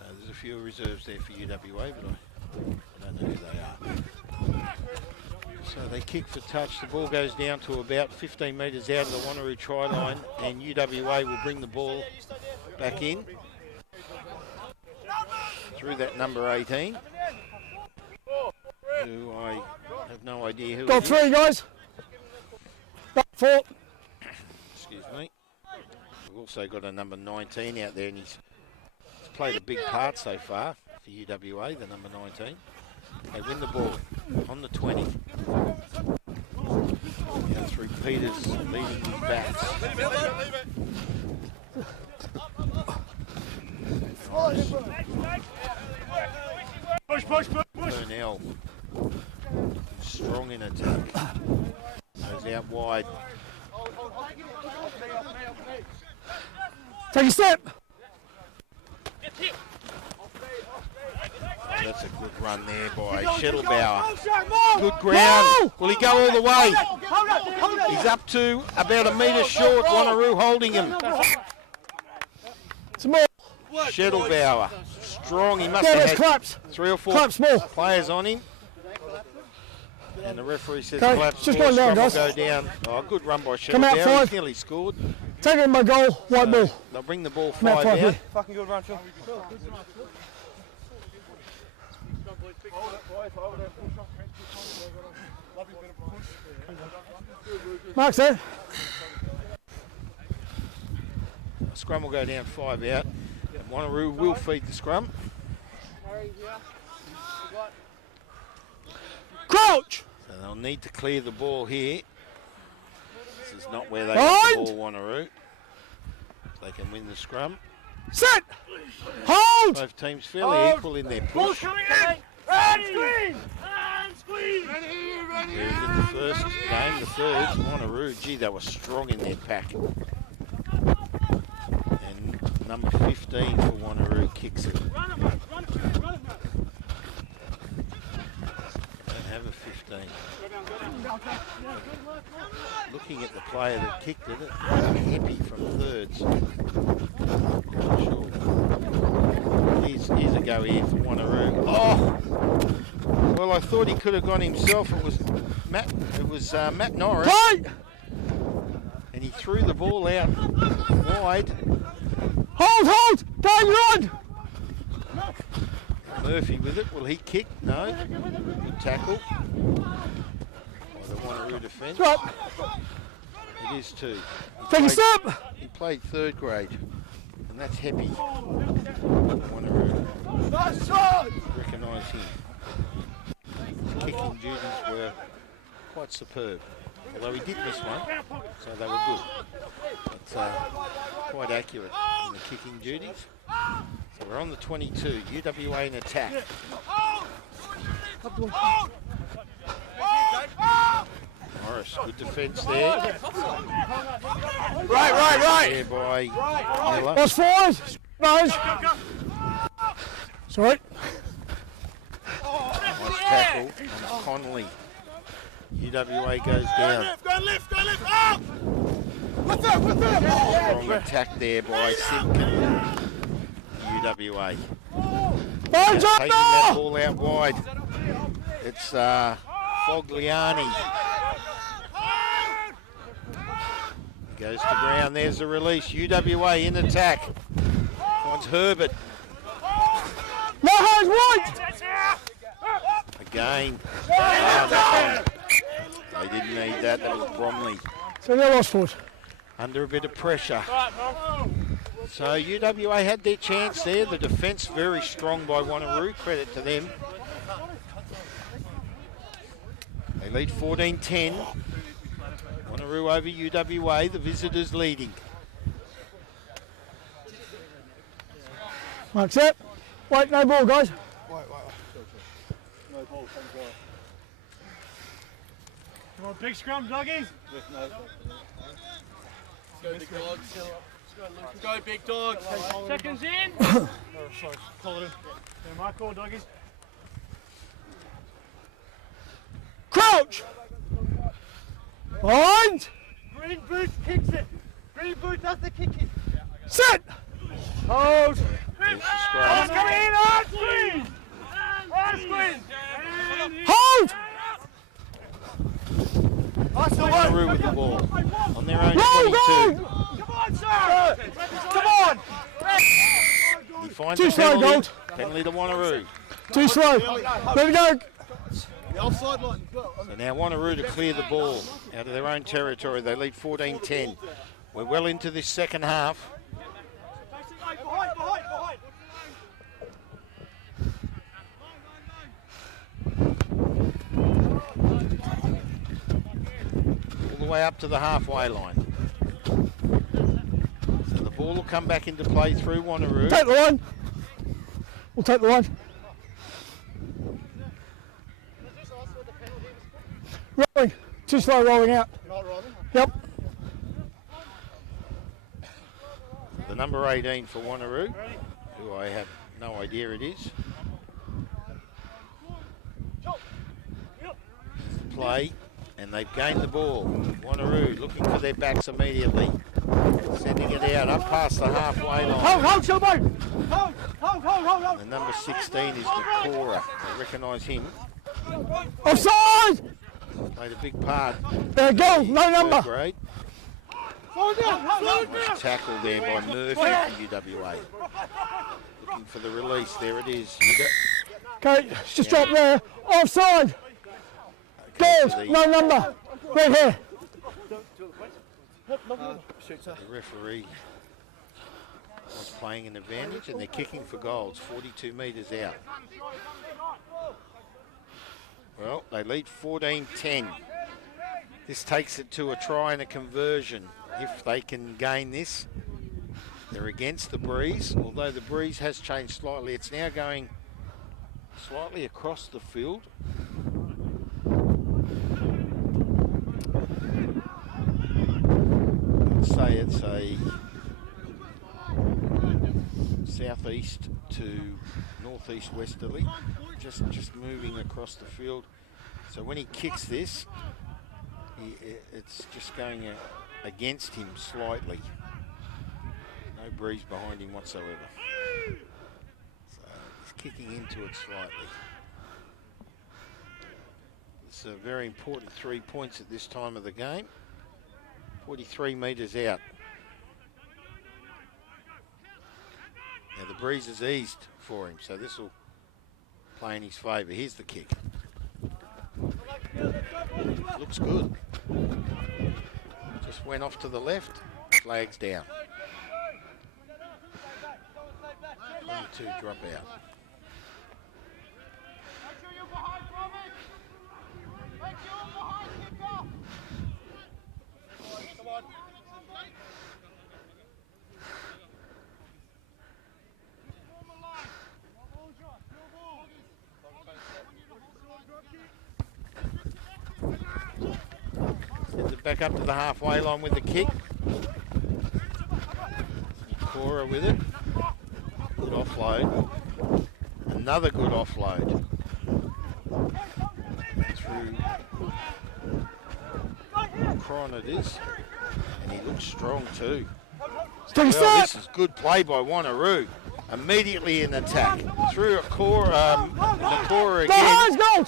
There's a few reserves there for UWA, but I don't know who they are. So they kick for touch. The ball goes down to about 15 metres out of the Wanneroo try line, and UWA will bring the ball back in through that number 18, who I have no idea who Got it is. 3, guys. Got 4. Excuse me. We've also got a number 19 out there, and he's played a big part so far for UWA, the number 19. They win the ball on the 20. Down through Peters leading his backs. Burnell, strong in attack. Goes out wide. Take a step. That's a good run there by Shettlebauer. Good ground. Will he go all the way? He's up to about a metre short. Wanneroo holding him. Some more. Shettlebauer, strong. He must Yeah, have there's had claps. 3 or 4 Claps more. players on him. And the referee says Okay, claps just more. going down, Scrum will guys. go down. Oh, good run by Come out, Shettlebauer. 5. He's nearly scored. Take it in my goal. White ball. They'll bring the ball Come out 5 5 out. here. Fucking good run, Phil. Mark's there. Scrum will go down 5 out. And Wanneroo will feed the scrum. Crouch. So they'll need to clear the ball here. This is not where they Hold. want the ball, Wanneroo. They can win the scrum. Set. Hold. Both teams fairly equal in their push. Coming in! And squeeze! And squeeze! Very good the first game, the third, Wanneroo, gee, they were strong in their pack. And number 15 for Wanneroo kicks it. Run it, mate! Run it, run it, mate! Don't have a 15. Looking at the player that kicked it, happy from thirds. Not sure. Here's a go here for Wanneroo. Oh! Well, I thought he could have gone himself. It was Matt Norris. Play. And he threw the ball out wide. Hold. Don't run. Murphy with it. Will he kick? No. Good tackle. By the Wanneroo defence. Right. It is 2. Take a step. He played 3rd grade. And that's happy. Wanneroo Nice shot! recognise him. His kicking duties were quite superb. Although he did miss one, so they were good. But quite accurate in the kicking duties. So we're on the 22. UWA in attack. Morris, good defence there. Right! There by Miller. Watch forward. Nose. Sorry. Nice tackle on Connolly. UWA goes down. Go lift! Up! What's up? Strong attack there by Simpkin. UWA. Bones up Taking that now. ball out wide. It's Fogliani. Goes to ground. There's the release. UWA in attack. Finds Herbert. No hands right. Again. They didn't need that. That was Bromley. So they lost forward. Under a bit of pressure. So UWA had their chance there. The defence very strong by Wanneroo. Credit to them. lead 14-10. Wanneroo over UWA, the visitors leading. Mark's it. Wait, no ball, guys. No ball, come on, big scrum, doggies. Go big dogs. Go big dogs. Seconds in. Oh, sorry, call it in. Yeah, my call, doggies. Crouch! Behind! Green boot kicks it. Green boot does the kicking. Sit! Hold! There's the scrum. Coming in, hard squeeze! Hard squeeze! Hold! Wanneroo with the ball on their own Roll, 22. Come on, sir! Come on! He finds Too a slow, penalty. Gold. Penalty to Wanneroo. Too slow. Let it go. The offside line as well. So now Wanneroo to clear the ball out of their own territory. They lead 14-10. We're well into this second half. Behind! All the way up to the halfway line. So the ball will come back into play through Wanneroo. Take the line. We'll take the line. Rolling. Too slow rolling out. Yep. The number 18 for Wanneroo, who I have no idea it is. Play, and they've gained the ball. Wanneroo looking for their backs immediately. Sending it out up past the halfway line. Hold, Showboat. Hold! The number 16 is Nakora. I recognise him. Offside! Played a big part. There, go. No Third number. grade. Slow down! Nice tackle there by Murphy for UWA. Looking for the release. There it is. Okay, just drop there. Offside. Goals. No number. Right here. The referee was playing an advantage, and they're kicking for goals, 42 metres out. Well, they lead 14-10. This takes it to a try and a conversion. If they can gain this, they're against the breeze. Although the breeze has changed slightly, it's now going slightly across the field. I'd say it's a southeast to northeast westerly, just moving across the field. So when he kicks this, it's just going against him slightly. No breeze behind him whatsoever. So he's kicking into it slightly. It's a very important 3 points at this time of the game. 43 metres out. Now the breeze is eased for him, so this will play in his favour. Here's the kick. Looks good. Just went off to the left. Flags down. 22 drop out. Sends it back up to the halfway line with the kick. Cora with it. Good offload. Another good offload. Through Cron it is. And he looks strong too. Well, this is good play by Wanneroo. Immediately in attack. Through a Nakora again.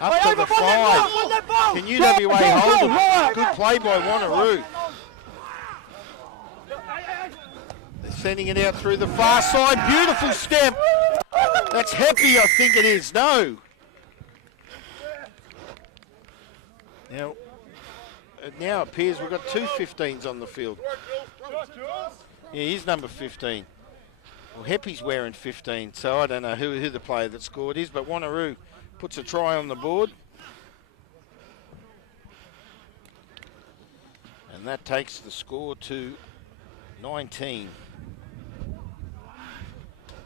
Up to the 5. Can UWA hold it? Good play by Wanneroo. They're sending it out through the far side. Beautiful step. That's Happy, I think it is. No. Now, it now appears we've got two 15s on the field. Yeah, he's number 15. Well, Happy's wearing 15, so I don't know who the player that scored is, but Wanneroo puts a try on the board. And that takes the score to 19.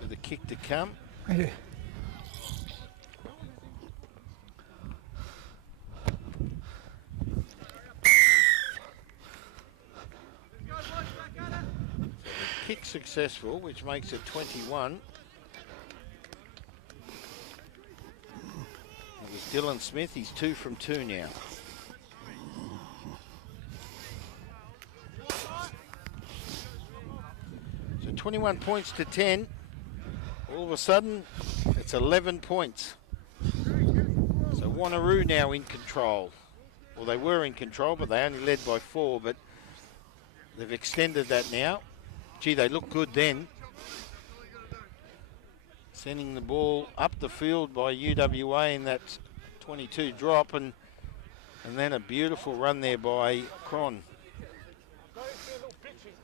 With a kick to come. Thank you. Kick successful, which makes it 21. It was Dylan Smith. He's 2 from 2 now. So 21 points to 10. All of a sudden, it's 11 points. So Wanneroo now in control. Well, they were in control, but they only led by 4, but they've extended that now. Gee, they look good then. Sending the ball up the field by UWA in that 22 drop, and then a beautiful run there by Cron.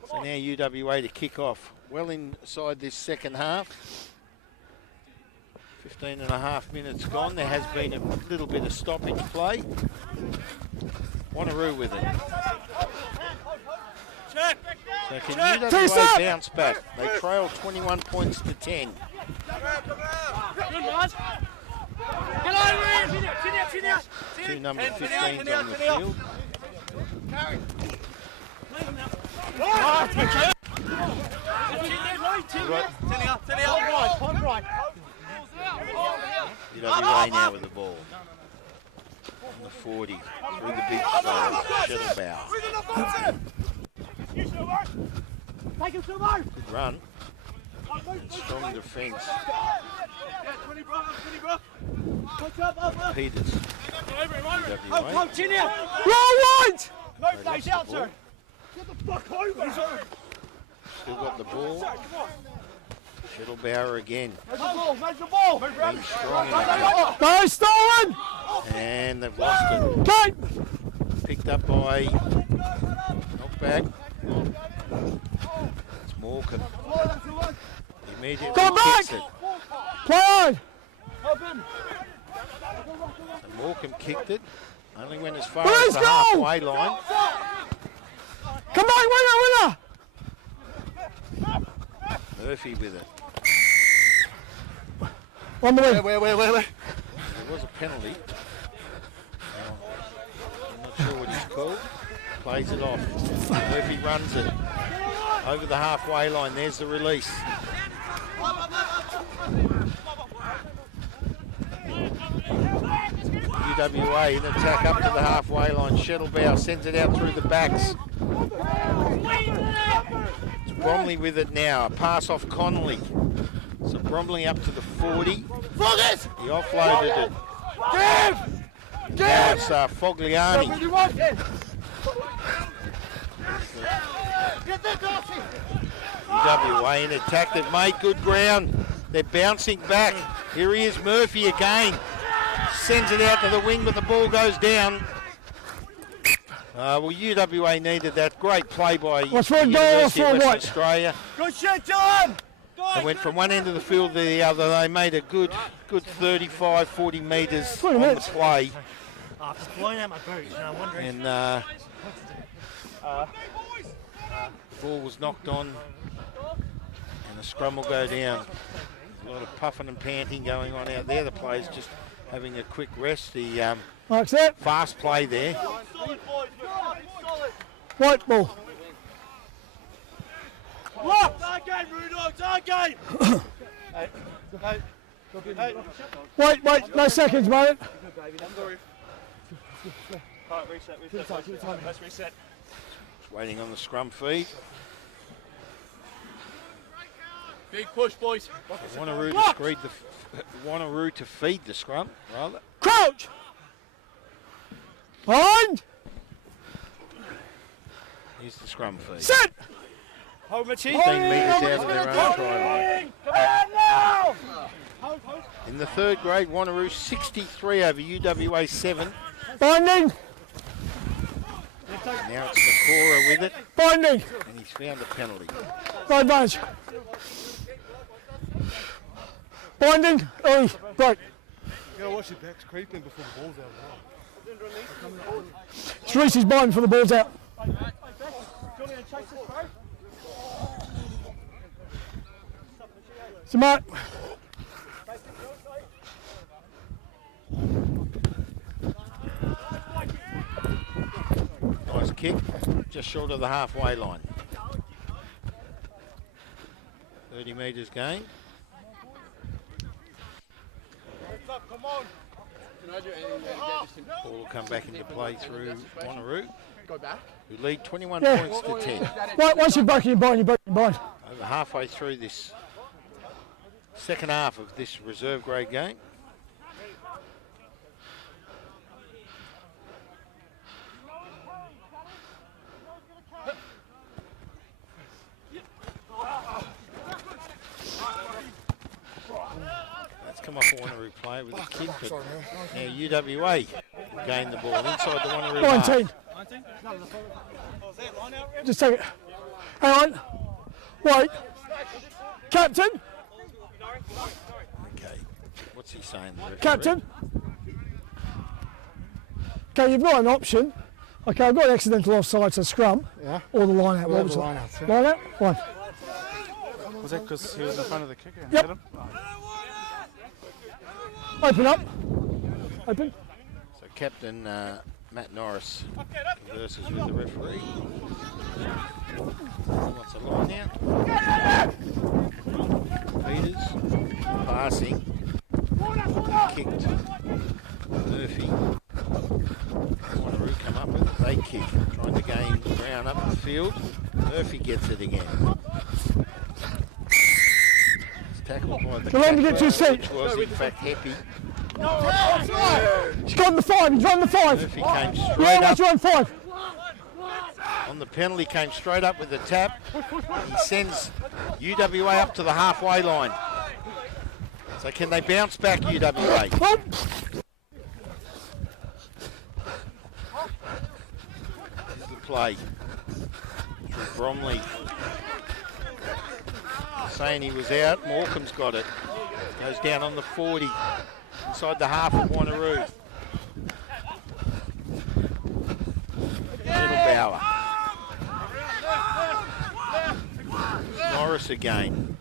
So now UWA to kick off. Well inside this second half. 15 and a half minutes gone. There has been a little bit of stoppage play. Wanneroo with it. So can UWA bounce back? They trail 21 points to 10. Two number 15s on the field. UWA now with the ball. On the 40. Through the big shuttle bow. Good run. And strong defence. Peters. UWA. Still got the ball. Shuttlebauer again. Being strong in the No, stolen! and they've lost it. Okay. Picked up by knockback. It's Morecambe. Immediately Go back! kicks it. Play on! So Morecambe kicked it. Only went as far Let's as the go! halfway line. Come on, winner! Murphy with it. On the way. Where? There was a penalty. I'm not sure what he's called. Plays it off. Murphy runs it. Over the halfway line. There's the release. UWA in attack up to the halfway line. Shuttlebow sends it out through the backs. It's Bromley with it now. A pass off Connolly. So Bromley up to the 40. He offloaded it. Now it's Fogliani. UWA in attack. They've made good ground. They're bouncing back. Here he is, Murphy again. Sends it out to the wing, but the ball goes down. Well, UWA needed that. Great play by University of Western Australia. Good shit, John! They went from one end of the field to the other. They made a good 35, 40 metres on the play. I've just blown out my boot. I'm wondering. And ball was knocked on, and the scrum will go down. A lot of puffing and panting going on out there. The players just having a quick rest. The Mark's that. fast play there. White ball. Look! It's our game, Rudolph! It's our game! Wait, no seconds, mate. Alright, reset. Let's reset. Just waiting on the scrum feed. Big push, boys. Wanneroo to feed the scrum, rather. Crouch! Behind! Here's the scrum feed. Sit! Hold my cheek. 15 metres out of their own try line. In the third grade, Wanneroo 63 over UWA 7. Binding! Now it's Nakora with it, Binding! and he's found a penalty. No advantage. Binding! Early. Break. You gotta watch your backs creeping before the ball's out as well. It's Reese's binding for the ball's out. So, Mark. Nice kick, just short of the halfway line. 30 metres gained. Come on. Ball will come back into play through Wanneroo, Go back. who lead 21 Yeah. points to 10. Right, once you've broken your bone, you've broken your bone. Over halfway through this second half of this reserve grade game. That's come off a Wanneroo player with a kick, but now UWA will gain the ball inside the Wanneroo 19. half. Just take it. Hang on. Wait. Captain. Okay, what's he saying? The referee? Captain. Okay, you've got an option. Okay, I've got an accidental offside, so scrum. Yeah. Or the line out. We'll What have was the it? line out, yeah. Line out? Fine. Was that because he was in front of the kicker and Yep. hit him? Open up. Open. So Captain Matt Norris converses with the referee. Wants a line out. Peters passing. Kicked. Murphy. Wanneroo come up with it. They kick. Trying to gain ground up the field. Murphy gets it again. It's tackled by the Come on, get to your captain, seat. which was in fact Happy. He's got the 5. He's run the 5. Murphy came Yeah, straight let's up run 5. on the penalty, came straight up with the tap. He sends UWA up to the halfway line. So can they bounce back, UWA? Oh. Here's the play. Bromley saying he was out. Morecambe's got it. Goes down on the 40. Inside the half of Wanneroo. Middlebauer. Norris again.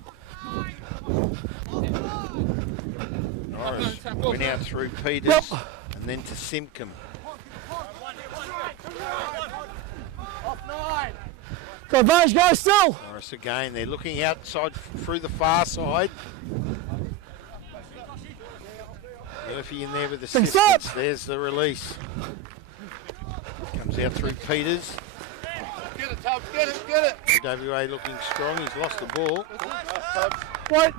Norris went out through Peters and then to Simpcombe. Got advantage, guys, still. Norris again. They're looking outside through the far side. Murphy in there with the Big assistance. stop. There's the release. Comes out through Peters. Get it, Tubbs. Get it, get it. UWA looking strong. He's lost the ball. Wait.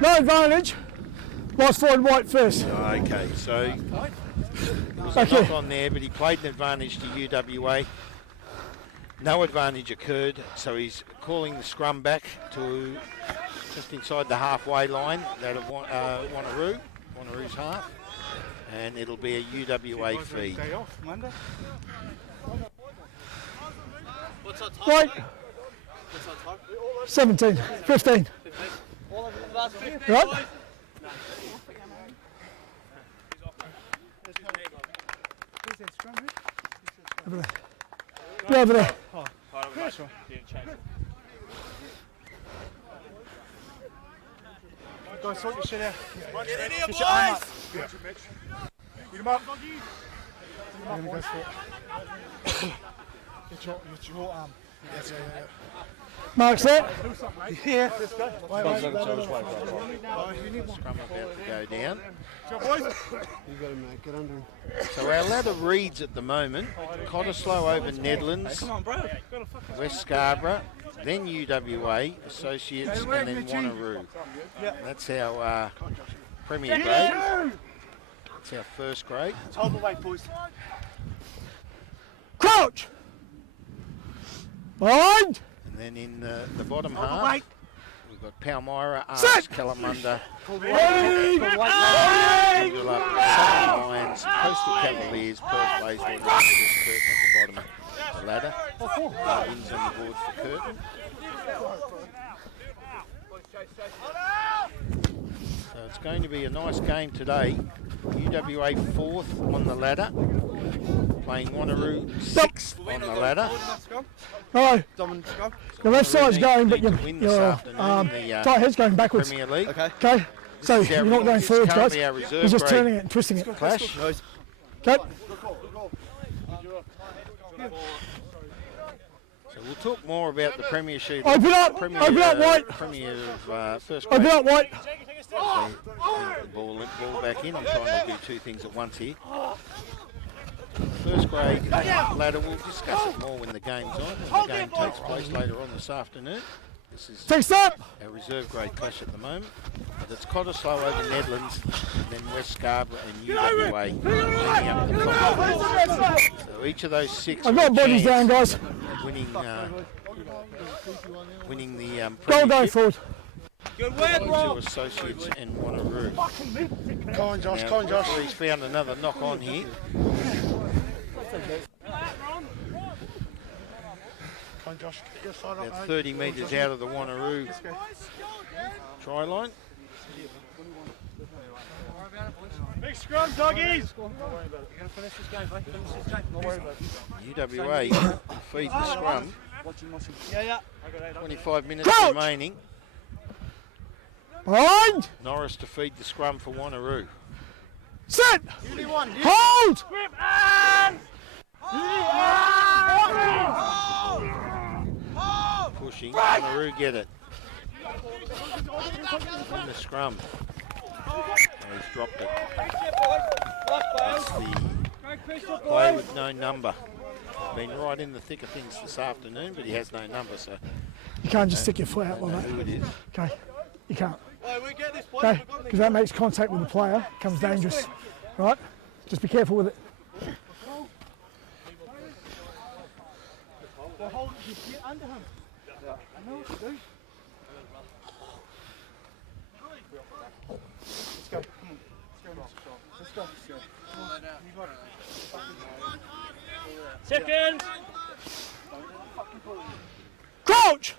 No advantage. Lost forward White first. Okay, so there was a Okay. knock on there, but he played an advantage to UWA. No advantage occurred, so he's calling the scrum back to just inside the halfway line, that of Wanneroo's half, and it'll be a UWA feed. Day off, Monday. What's our time? Right. What's our time? 17. 15. Right? Over there. Be over there. Guys, sort your shit out. Get in here, Get your arm boys. up. Get him up. You're going to go for it. Get your arm. Yes, yeah. Mark's there. Yeah, let's go. Wait, Scrum about to go down. Go, boys. You got him, mate. Get under him. So our ladder reads at the moment, Cottesloe over Nedlands, West Scarborough, then UWA, Associates, and then Wanneroo. That's our Premier grade. That's our first grade. Hold the weight, boys. Crouch. Behind. And then in the bottom half, we've got Palmyra, Arts, Set. Kalamunda, Hey. Southern Lions, Coastal Cavaliers, Perth Blazewood, and Curtin at the bottom of the ladder. Wins on the board for Curtin. So it's going to be a nice game today. UWA fourth on the ladder, playing Wanneroo 6th on the ladder. No, Dominant scrum. your left side's going, but Need your, to win this your afternoon in the tight head's going backwards. Premier League. Okay. Okay? So This is you're our- not going it's forwards, guys. currently our reserve You're just grade turning it and twisting it. clash. Noise. Okay? So we'll talk more about the Premiership. Open up! Premier, Open up, White! Premier of first Open grade. up, White! The ball back in. I'm trying to do two things at once here. First grade ladder, we'll discuss it more when the game's on. When the game takes place later on this afternoon. This is Take step! our reserve grade clash at the moment. But it's Cottesloe over Nedlands, and then West Scarborough and UWA ending up the top. So each of those 6 I've got bodies down, guys. winning the Go premiership. forward. Good work, Two Rob. associates and Wanneroo. Come on, Josh. Now, Come on, Josh. referee's found another knock on here. Come on, Josh. Get your side About up, 30 metres out of the Wanneroo try line. Big scrum, doggies. UWA feed the scrum. Yeah. 25 minutes Crouch! remaining. Behind! Norris to feed the scrum for Wanneroo. Set! Hold! Pushing. Wanneroo get it. In the scrum. Oh, he's dropped it. That's the play with no number. Been right in the thick of things this afternoon, but he has no number, so You can't just stick your foot I out don't know like that. who it is. Okay? You can't. we get this point. Okay? Because that makes contact with the player, becomes dangerous. Right? Just be careful with it. Second. Crouch!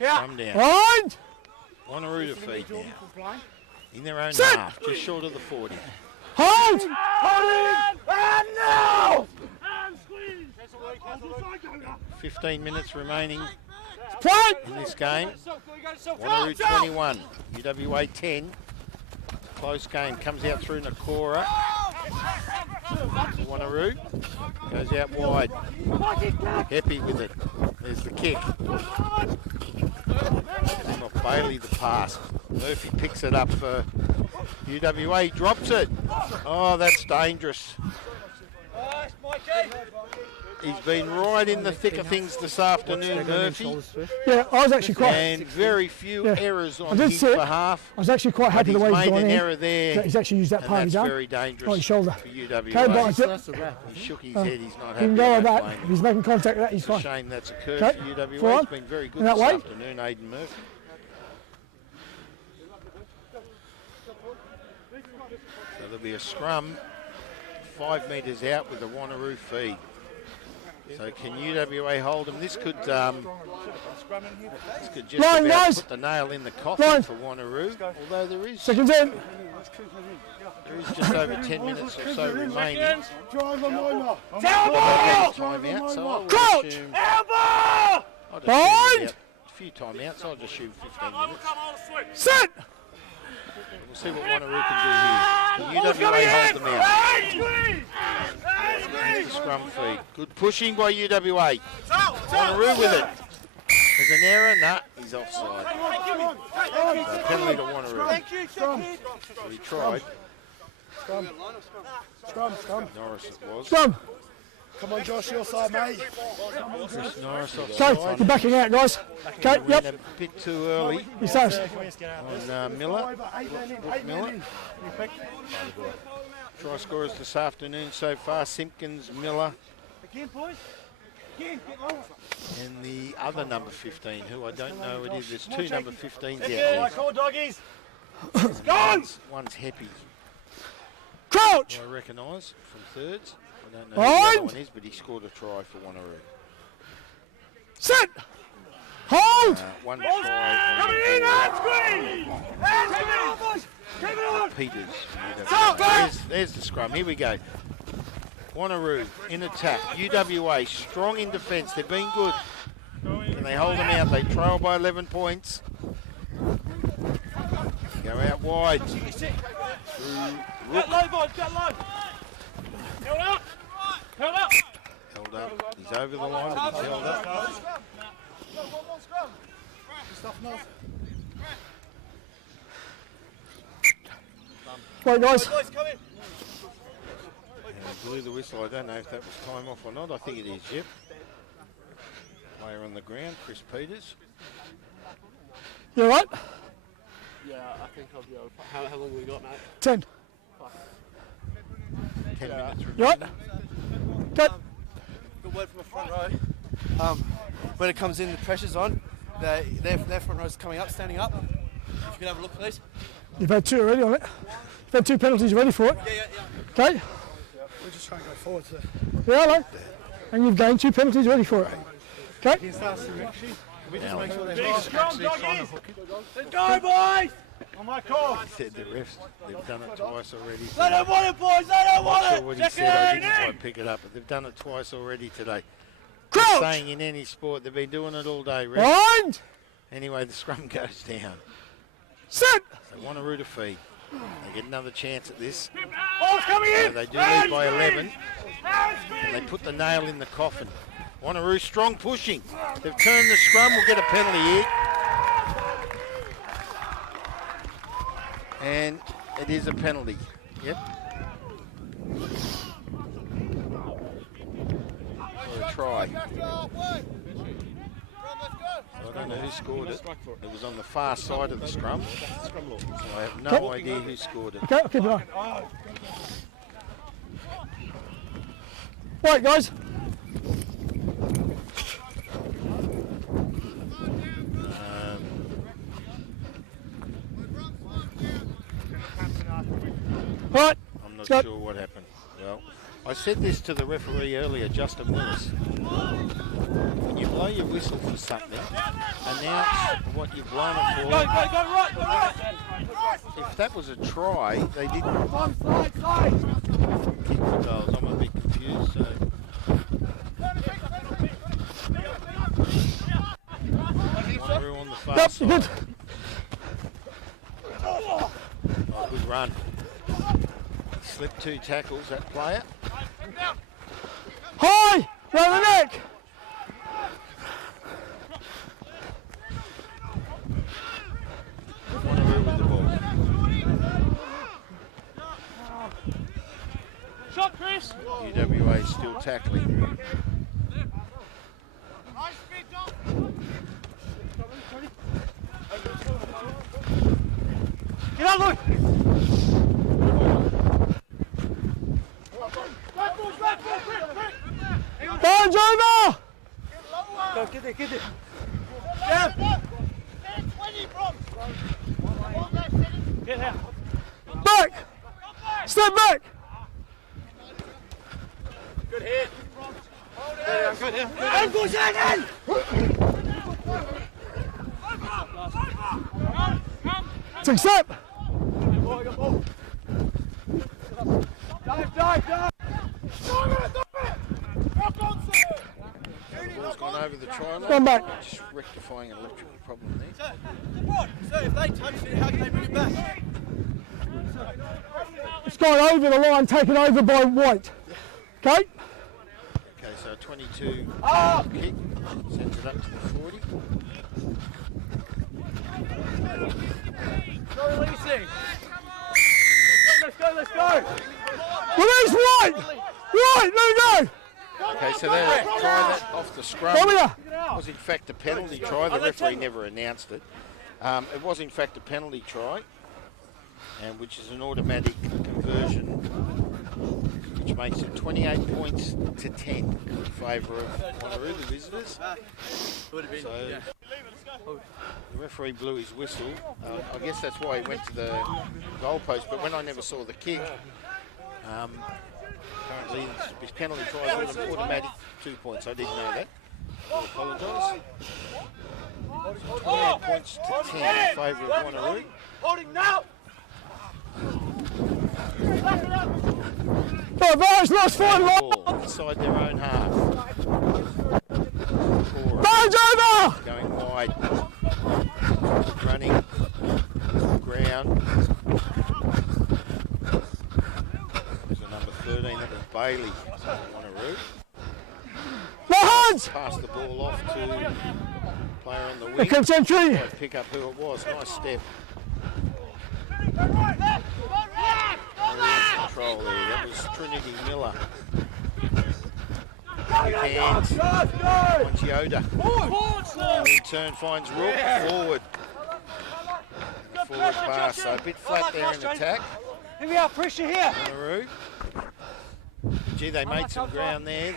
Come down. Behind! Wanneroo to feed now. In their own Sit! half, just short of the 40. Hold! And now. 15 minutes remaining Play! in this game. Wanneroo 21, UWA 10. Close game, comes out through Nakora. Wanneroo goes out wide. Happy with it. There's the kick. And off Bailey the pass. Murphy picks it up for UWA, drops it. Oh, that's dangerous. He's been right in the thick of things this afternoon, Murphy. Yeah, I was actually quite. And very few Yeah. errors I on did his see it. behalf. I was actually quite But happy he's the way he's made gone an in. error there. That he's actually used that And part of that's his arm. very dangerous Right shoulder. for Okay, UWA. but He shook his head, he's not you happy can go with about that. playing. If he's making contact with that, he's It's a fine. shame that's occurred Okay, for UWA. forearm. He's been very good In that this way. afternoon, Aidan Murphy. So there'll be a scrum 5 metres out with the Wanneroo feed. So can UWA hold them? This could just Line, about guys. put the nail in the coffin Line. for Wanneroo. Although there is Seconds in. just over 10 minutes or so remaining. Drive on Moira. Timeout, so I would Crouch. assume Behind! a few timeouts. I'll just shoot 15 minutes. Set! We'll see what Wanneroo can do here. The UWA hold them out. Here's the scrum feed. Good pushing by UWA. Wanneroo with it. There's an error. Nah, he's offside. So penalty to Wanneroo. So he tried. Scrum. Norris it was. Scrum. Come on, Josh, your side, mate. Chris Norris Okay, offside. you're backing out, guys. Okay, Ran yep. a bit too early He says. on Miller. Over 8 men in, 8 Miller. men in. Try scorers this afternoon so far, Simpkins, Miller, Again, boys. Again, get lower. and the other number 15, who I don't know who it is. There's two number 15s out Yeah, there. call doggies. One's Happy, Crouch! who I recognise from thirds. I don't know who the Behind. other one is, but he scored a try for Wanneroo. Set! Hold! One try on Peters. There's the scrum. Here we go. Wanneroo in attack. UWA strong in defence. They've been good. And they hold them out. They trail by 11 points. Go out wide. Get low, boys, get low. Held up. Held up. Held up. He's over the line, but he's held up. Right, guys. Boys, come in. And blew the whistle. I don't know if that was time off or not. I think it is, yep. Player on the ground, Chris Peters. You all right? Yeah, I think I'll be okay. How long have we got, mate? 10. 10 minutes. You all right? Go. Good word from the front row. When it comes in, the pressure's on. Their front row's coming up, standing up. If you could have a look, please. You've had 2 already on it. You've had 2 penalties ready for it. Yeah. Okay? We're just trying to go forward to Yeah, hello. And you've gained 2 penalties ready for it. Okay? against us and actually. We just make sure they're Big not scrum, actually trying to doggies. hook it. Let's go, boys. On my call. Said the refs, they've done it twice already. They don't want it, boys. They don't I'm want not it. sure what he Check said. I it didn't in. quite pick it up, but they've done it twice already today. Crouch! They're saying in any sport, they've been doing it all day, refs. Mind! Anyway, the scrum goes down. Sit! They want a root to feed. They get another chance at this. Ball's coming So in. they do lead by 11, and they put the nail in the coffin. Wanneroo strong pushing. They've turned the scrum. We'll get a penalty here. And it is a penalty. Yep. Or a try. I don't know who scored it. It was on the far side of the scrum. So I have no idea who scored it. Okay, I'll keep an eye. Right, guys. Right. I'm not Scott. sure what happened. Well, I said this to the referee earlier, Justin Willis. When you blow your whistle for something, announce what you've blown it Go, for. go, go right, go right. If that was a try, they didn't Side, side. kick for goals. I'm a bit confused. So. Wanneroo on the far Yep, side. you're good. Oh, good run. Slipped 2 tackles, that player. High! Round the neck! Wanneroo with the ball. Shot, Chris. UWA still tackling. Get on, Luke. Bones over! Go, get there, get there. Get out. Back! Step back! Good hit. Good, yeah. Ankles in. Take a step! Dive, dive, dive. Ball's gone over the try line. Come back. Just rectifying an electrical problem there. So if they touch it, how can they bring it back? It's gone over the line, taken over by White. Okay? Okay, so 22 kick, sends it up to the 40. No releasing. Let's go, let's go. Release White! White, let it go! Okay, so that try that off the scrum Over here! was in fact a penalty try. The referee never announced it. It was in fact a penalty try, and which is an automatic conversion, which makes it 28 points to 10 in favour of Wanneroo, the visitors. Would have been, So yeah. the referee blew his whistle. I guess that's why he went to the goalpost, but when I never saw the kick, apparently his penalty try was automatic 2 points. I didn't know that. I apologise. 28 points to 10 in favour of Wanneroo. Holding now. Oh, Var's lost forward line. Ball inside their own half. Var's over. Going wide. Running. Ground. There's a number 13, that was Bailey. Wanneroo. Hands. Pass the ball off to player on the Here wing. comes entry. Pick up who it was. Nice step. Control there. That was Trinity Miller. Hands. Finds Yoda. In turn finds Rook. Forward. Forward pass. So a bit flat there in attack. Here we are, pressure here. Wanneroo. Gee, they made some ground there.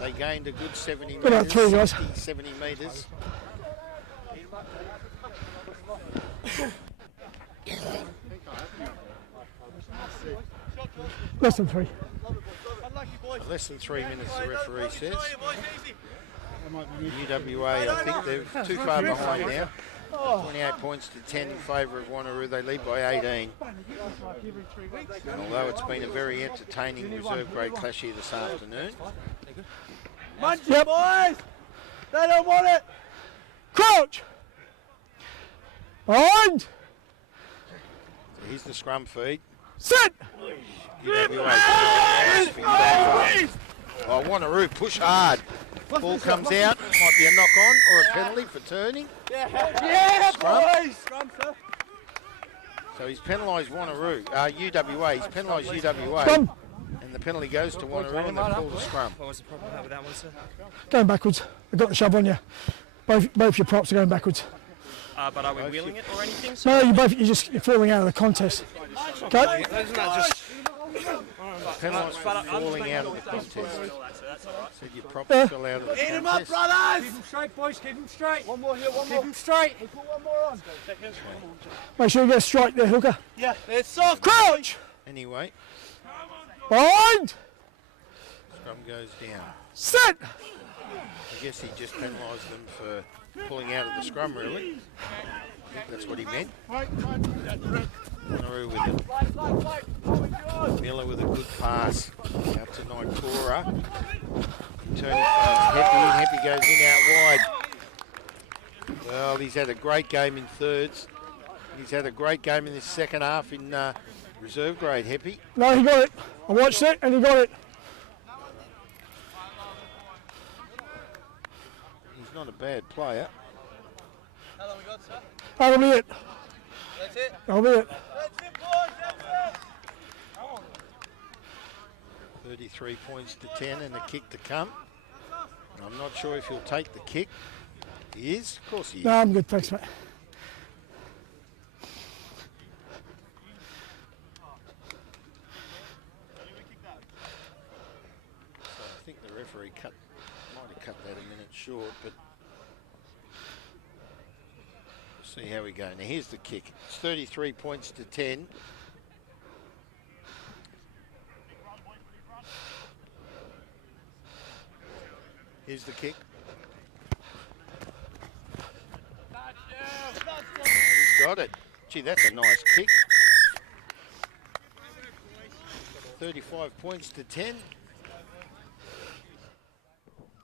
They gained a good 70 Good about metres. 3 guys. 60, 70 metres. Less than 3. Less than 3 minutes, the referee says. UWA, I think they're too far behind now. 28 points to 10 in favour of Wanneroo. They lead by 18. And although it's been a very entertaining reserve grade clash here this afternoon. Munch it, boys! They don't want it! Crouch. Behind. So here's the scrum feed. Sit. UWA. Oh, Wanneroo push hard. Ball comes out. Might be a knock on or a penalty for turning. Yeah, Scrum. boys! Scrum, sir. So he's penalised Wanneroo. UWA. He's penalised UWA. Scrum. And the penalty goes to Wanneroo and they called a scrum. What was the problem with that one, sir? Going backwards. I got the shove on you. Both your props are going backwards. But are we wheeling it or anything? No, you're falling out of the contest. Okay. Isn't that just... Penalised for falling out of the contest. That's all right. Said your props fell out of the Eat him up, contest. brothers! Keep him straight, boys. Keep him straight. One more here, one more. Keep him straight. He put one more on. Make sure you get a strike there, hooker. Yeah, it's soft. Crouch. Anyway, Behind. scrum goes down. Sit. I guess he just penalised them for pulling out of the scrum, really. I think that's what he meant. Wanneroo with it. Miller with a good pass. Out to Naikora. Turning fast. Happy goes in out wide. Well, he's had a great game in thirds. He's had a great game in this second half in reserve grade, Happy. No, he got it. I watched it and he got it. He's not a bad player. How long we got, sir? That'll be it. That's it. That'll be it. That's it, boys. That's it. 33 points to 10 and a kick to come. I'm not sure if he'll take the kick. He is? Of course he is. No, I'm good, thanks, mate. So I think the referee might have cut that a minute short, but we'll see how we go. Now here's the kick. It's 33 points to 10. Here's the kick. He's got it. Gee, that's a nice kick. 35 points to 10.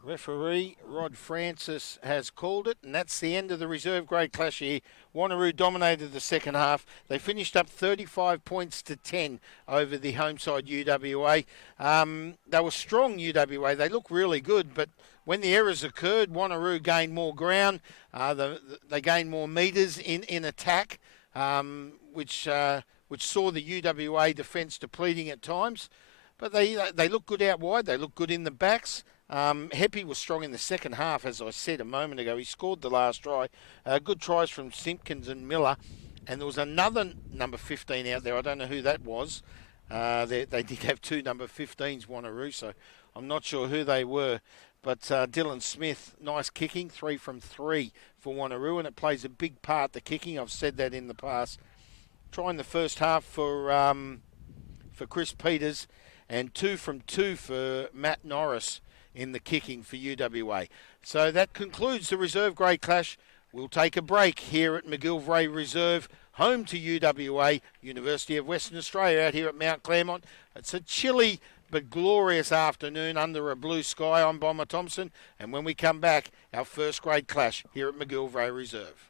Referee Rod Francis has called it, and that's the end of the reserve grade clash here. Wanneroo dominated the second half. They finished up 35 points to 10 over the home side UWA. They were strong, UWA. They look really good, but when the errors occurred, Wanneroo gained more ground. They gained more metres in attack, which saw the UWA defence depleting at times. But they look good out wide. They look good in the backs. Heppy was strong in the second half, as I said a moment ago. He scored the last try. Good tries from Simpkins and Miller. And there was another number 15 out there. I don't know who that was. They did have two number 15s, Wanneroo, so I'm not sure who they were. But Dylan Smith, nice kicking, 3 from 3 for Wanneroo, and it plays a big part, the kicking. I've said that in the past. Try in the first half for Chris Peters, and 2 from 2 for Matt Norris in the kicking for UWA. So that concludes the reserve grade clash. We'll take a break here at McGillivray Reserve, home to UWA, University of Western Australia, out here at Mount Claremont. It's a chilly but glorious afternoon under a blue sky. I'm Bomber Thompson, and when we come back, our first grade clash here at McGillivray Reserve.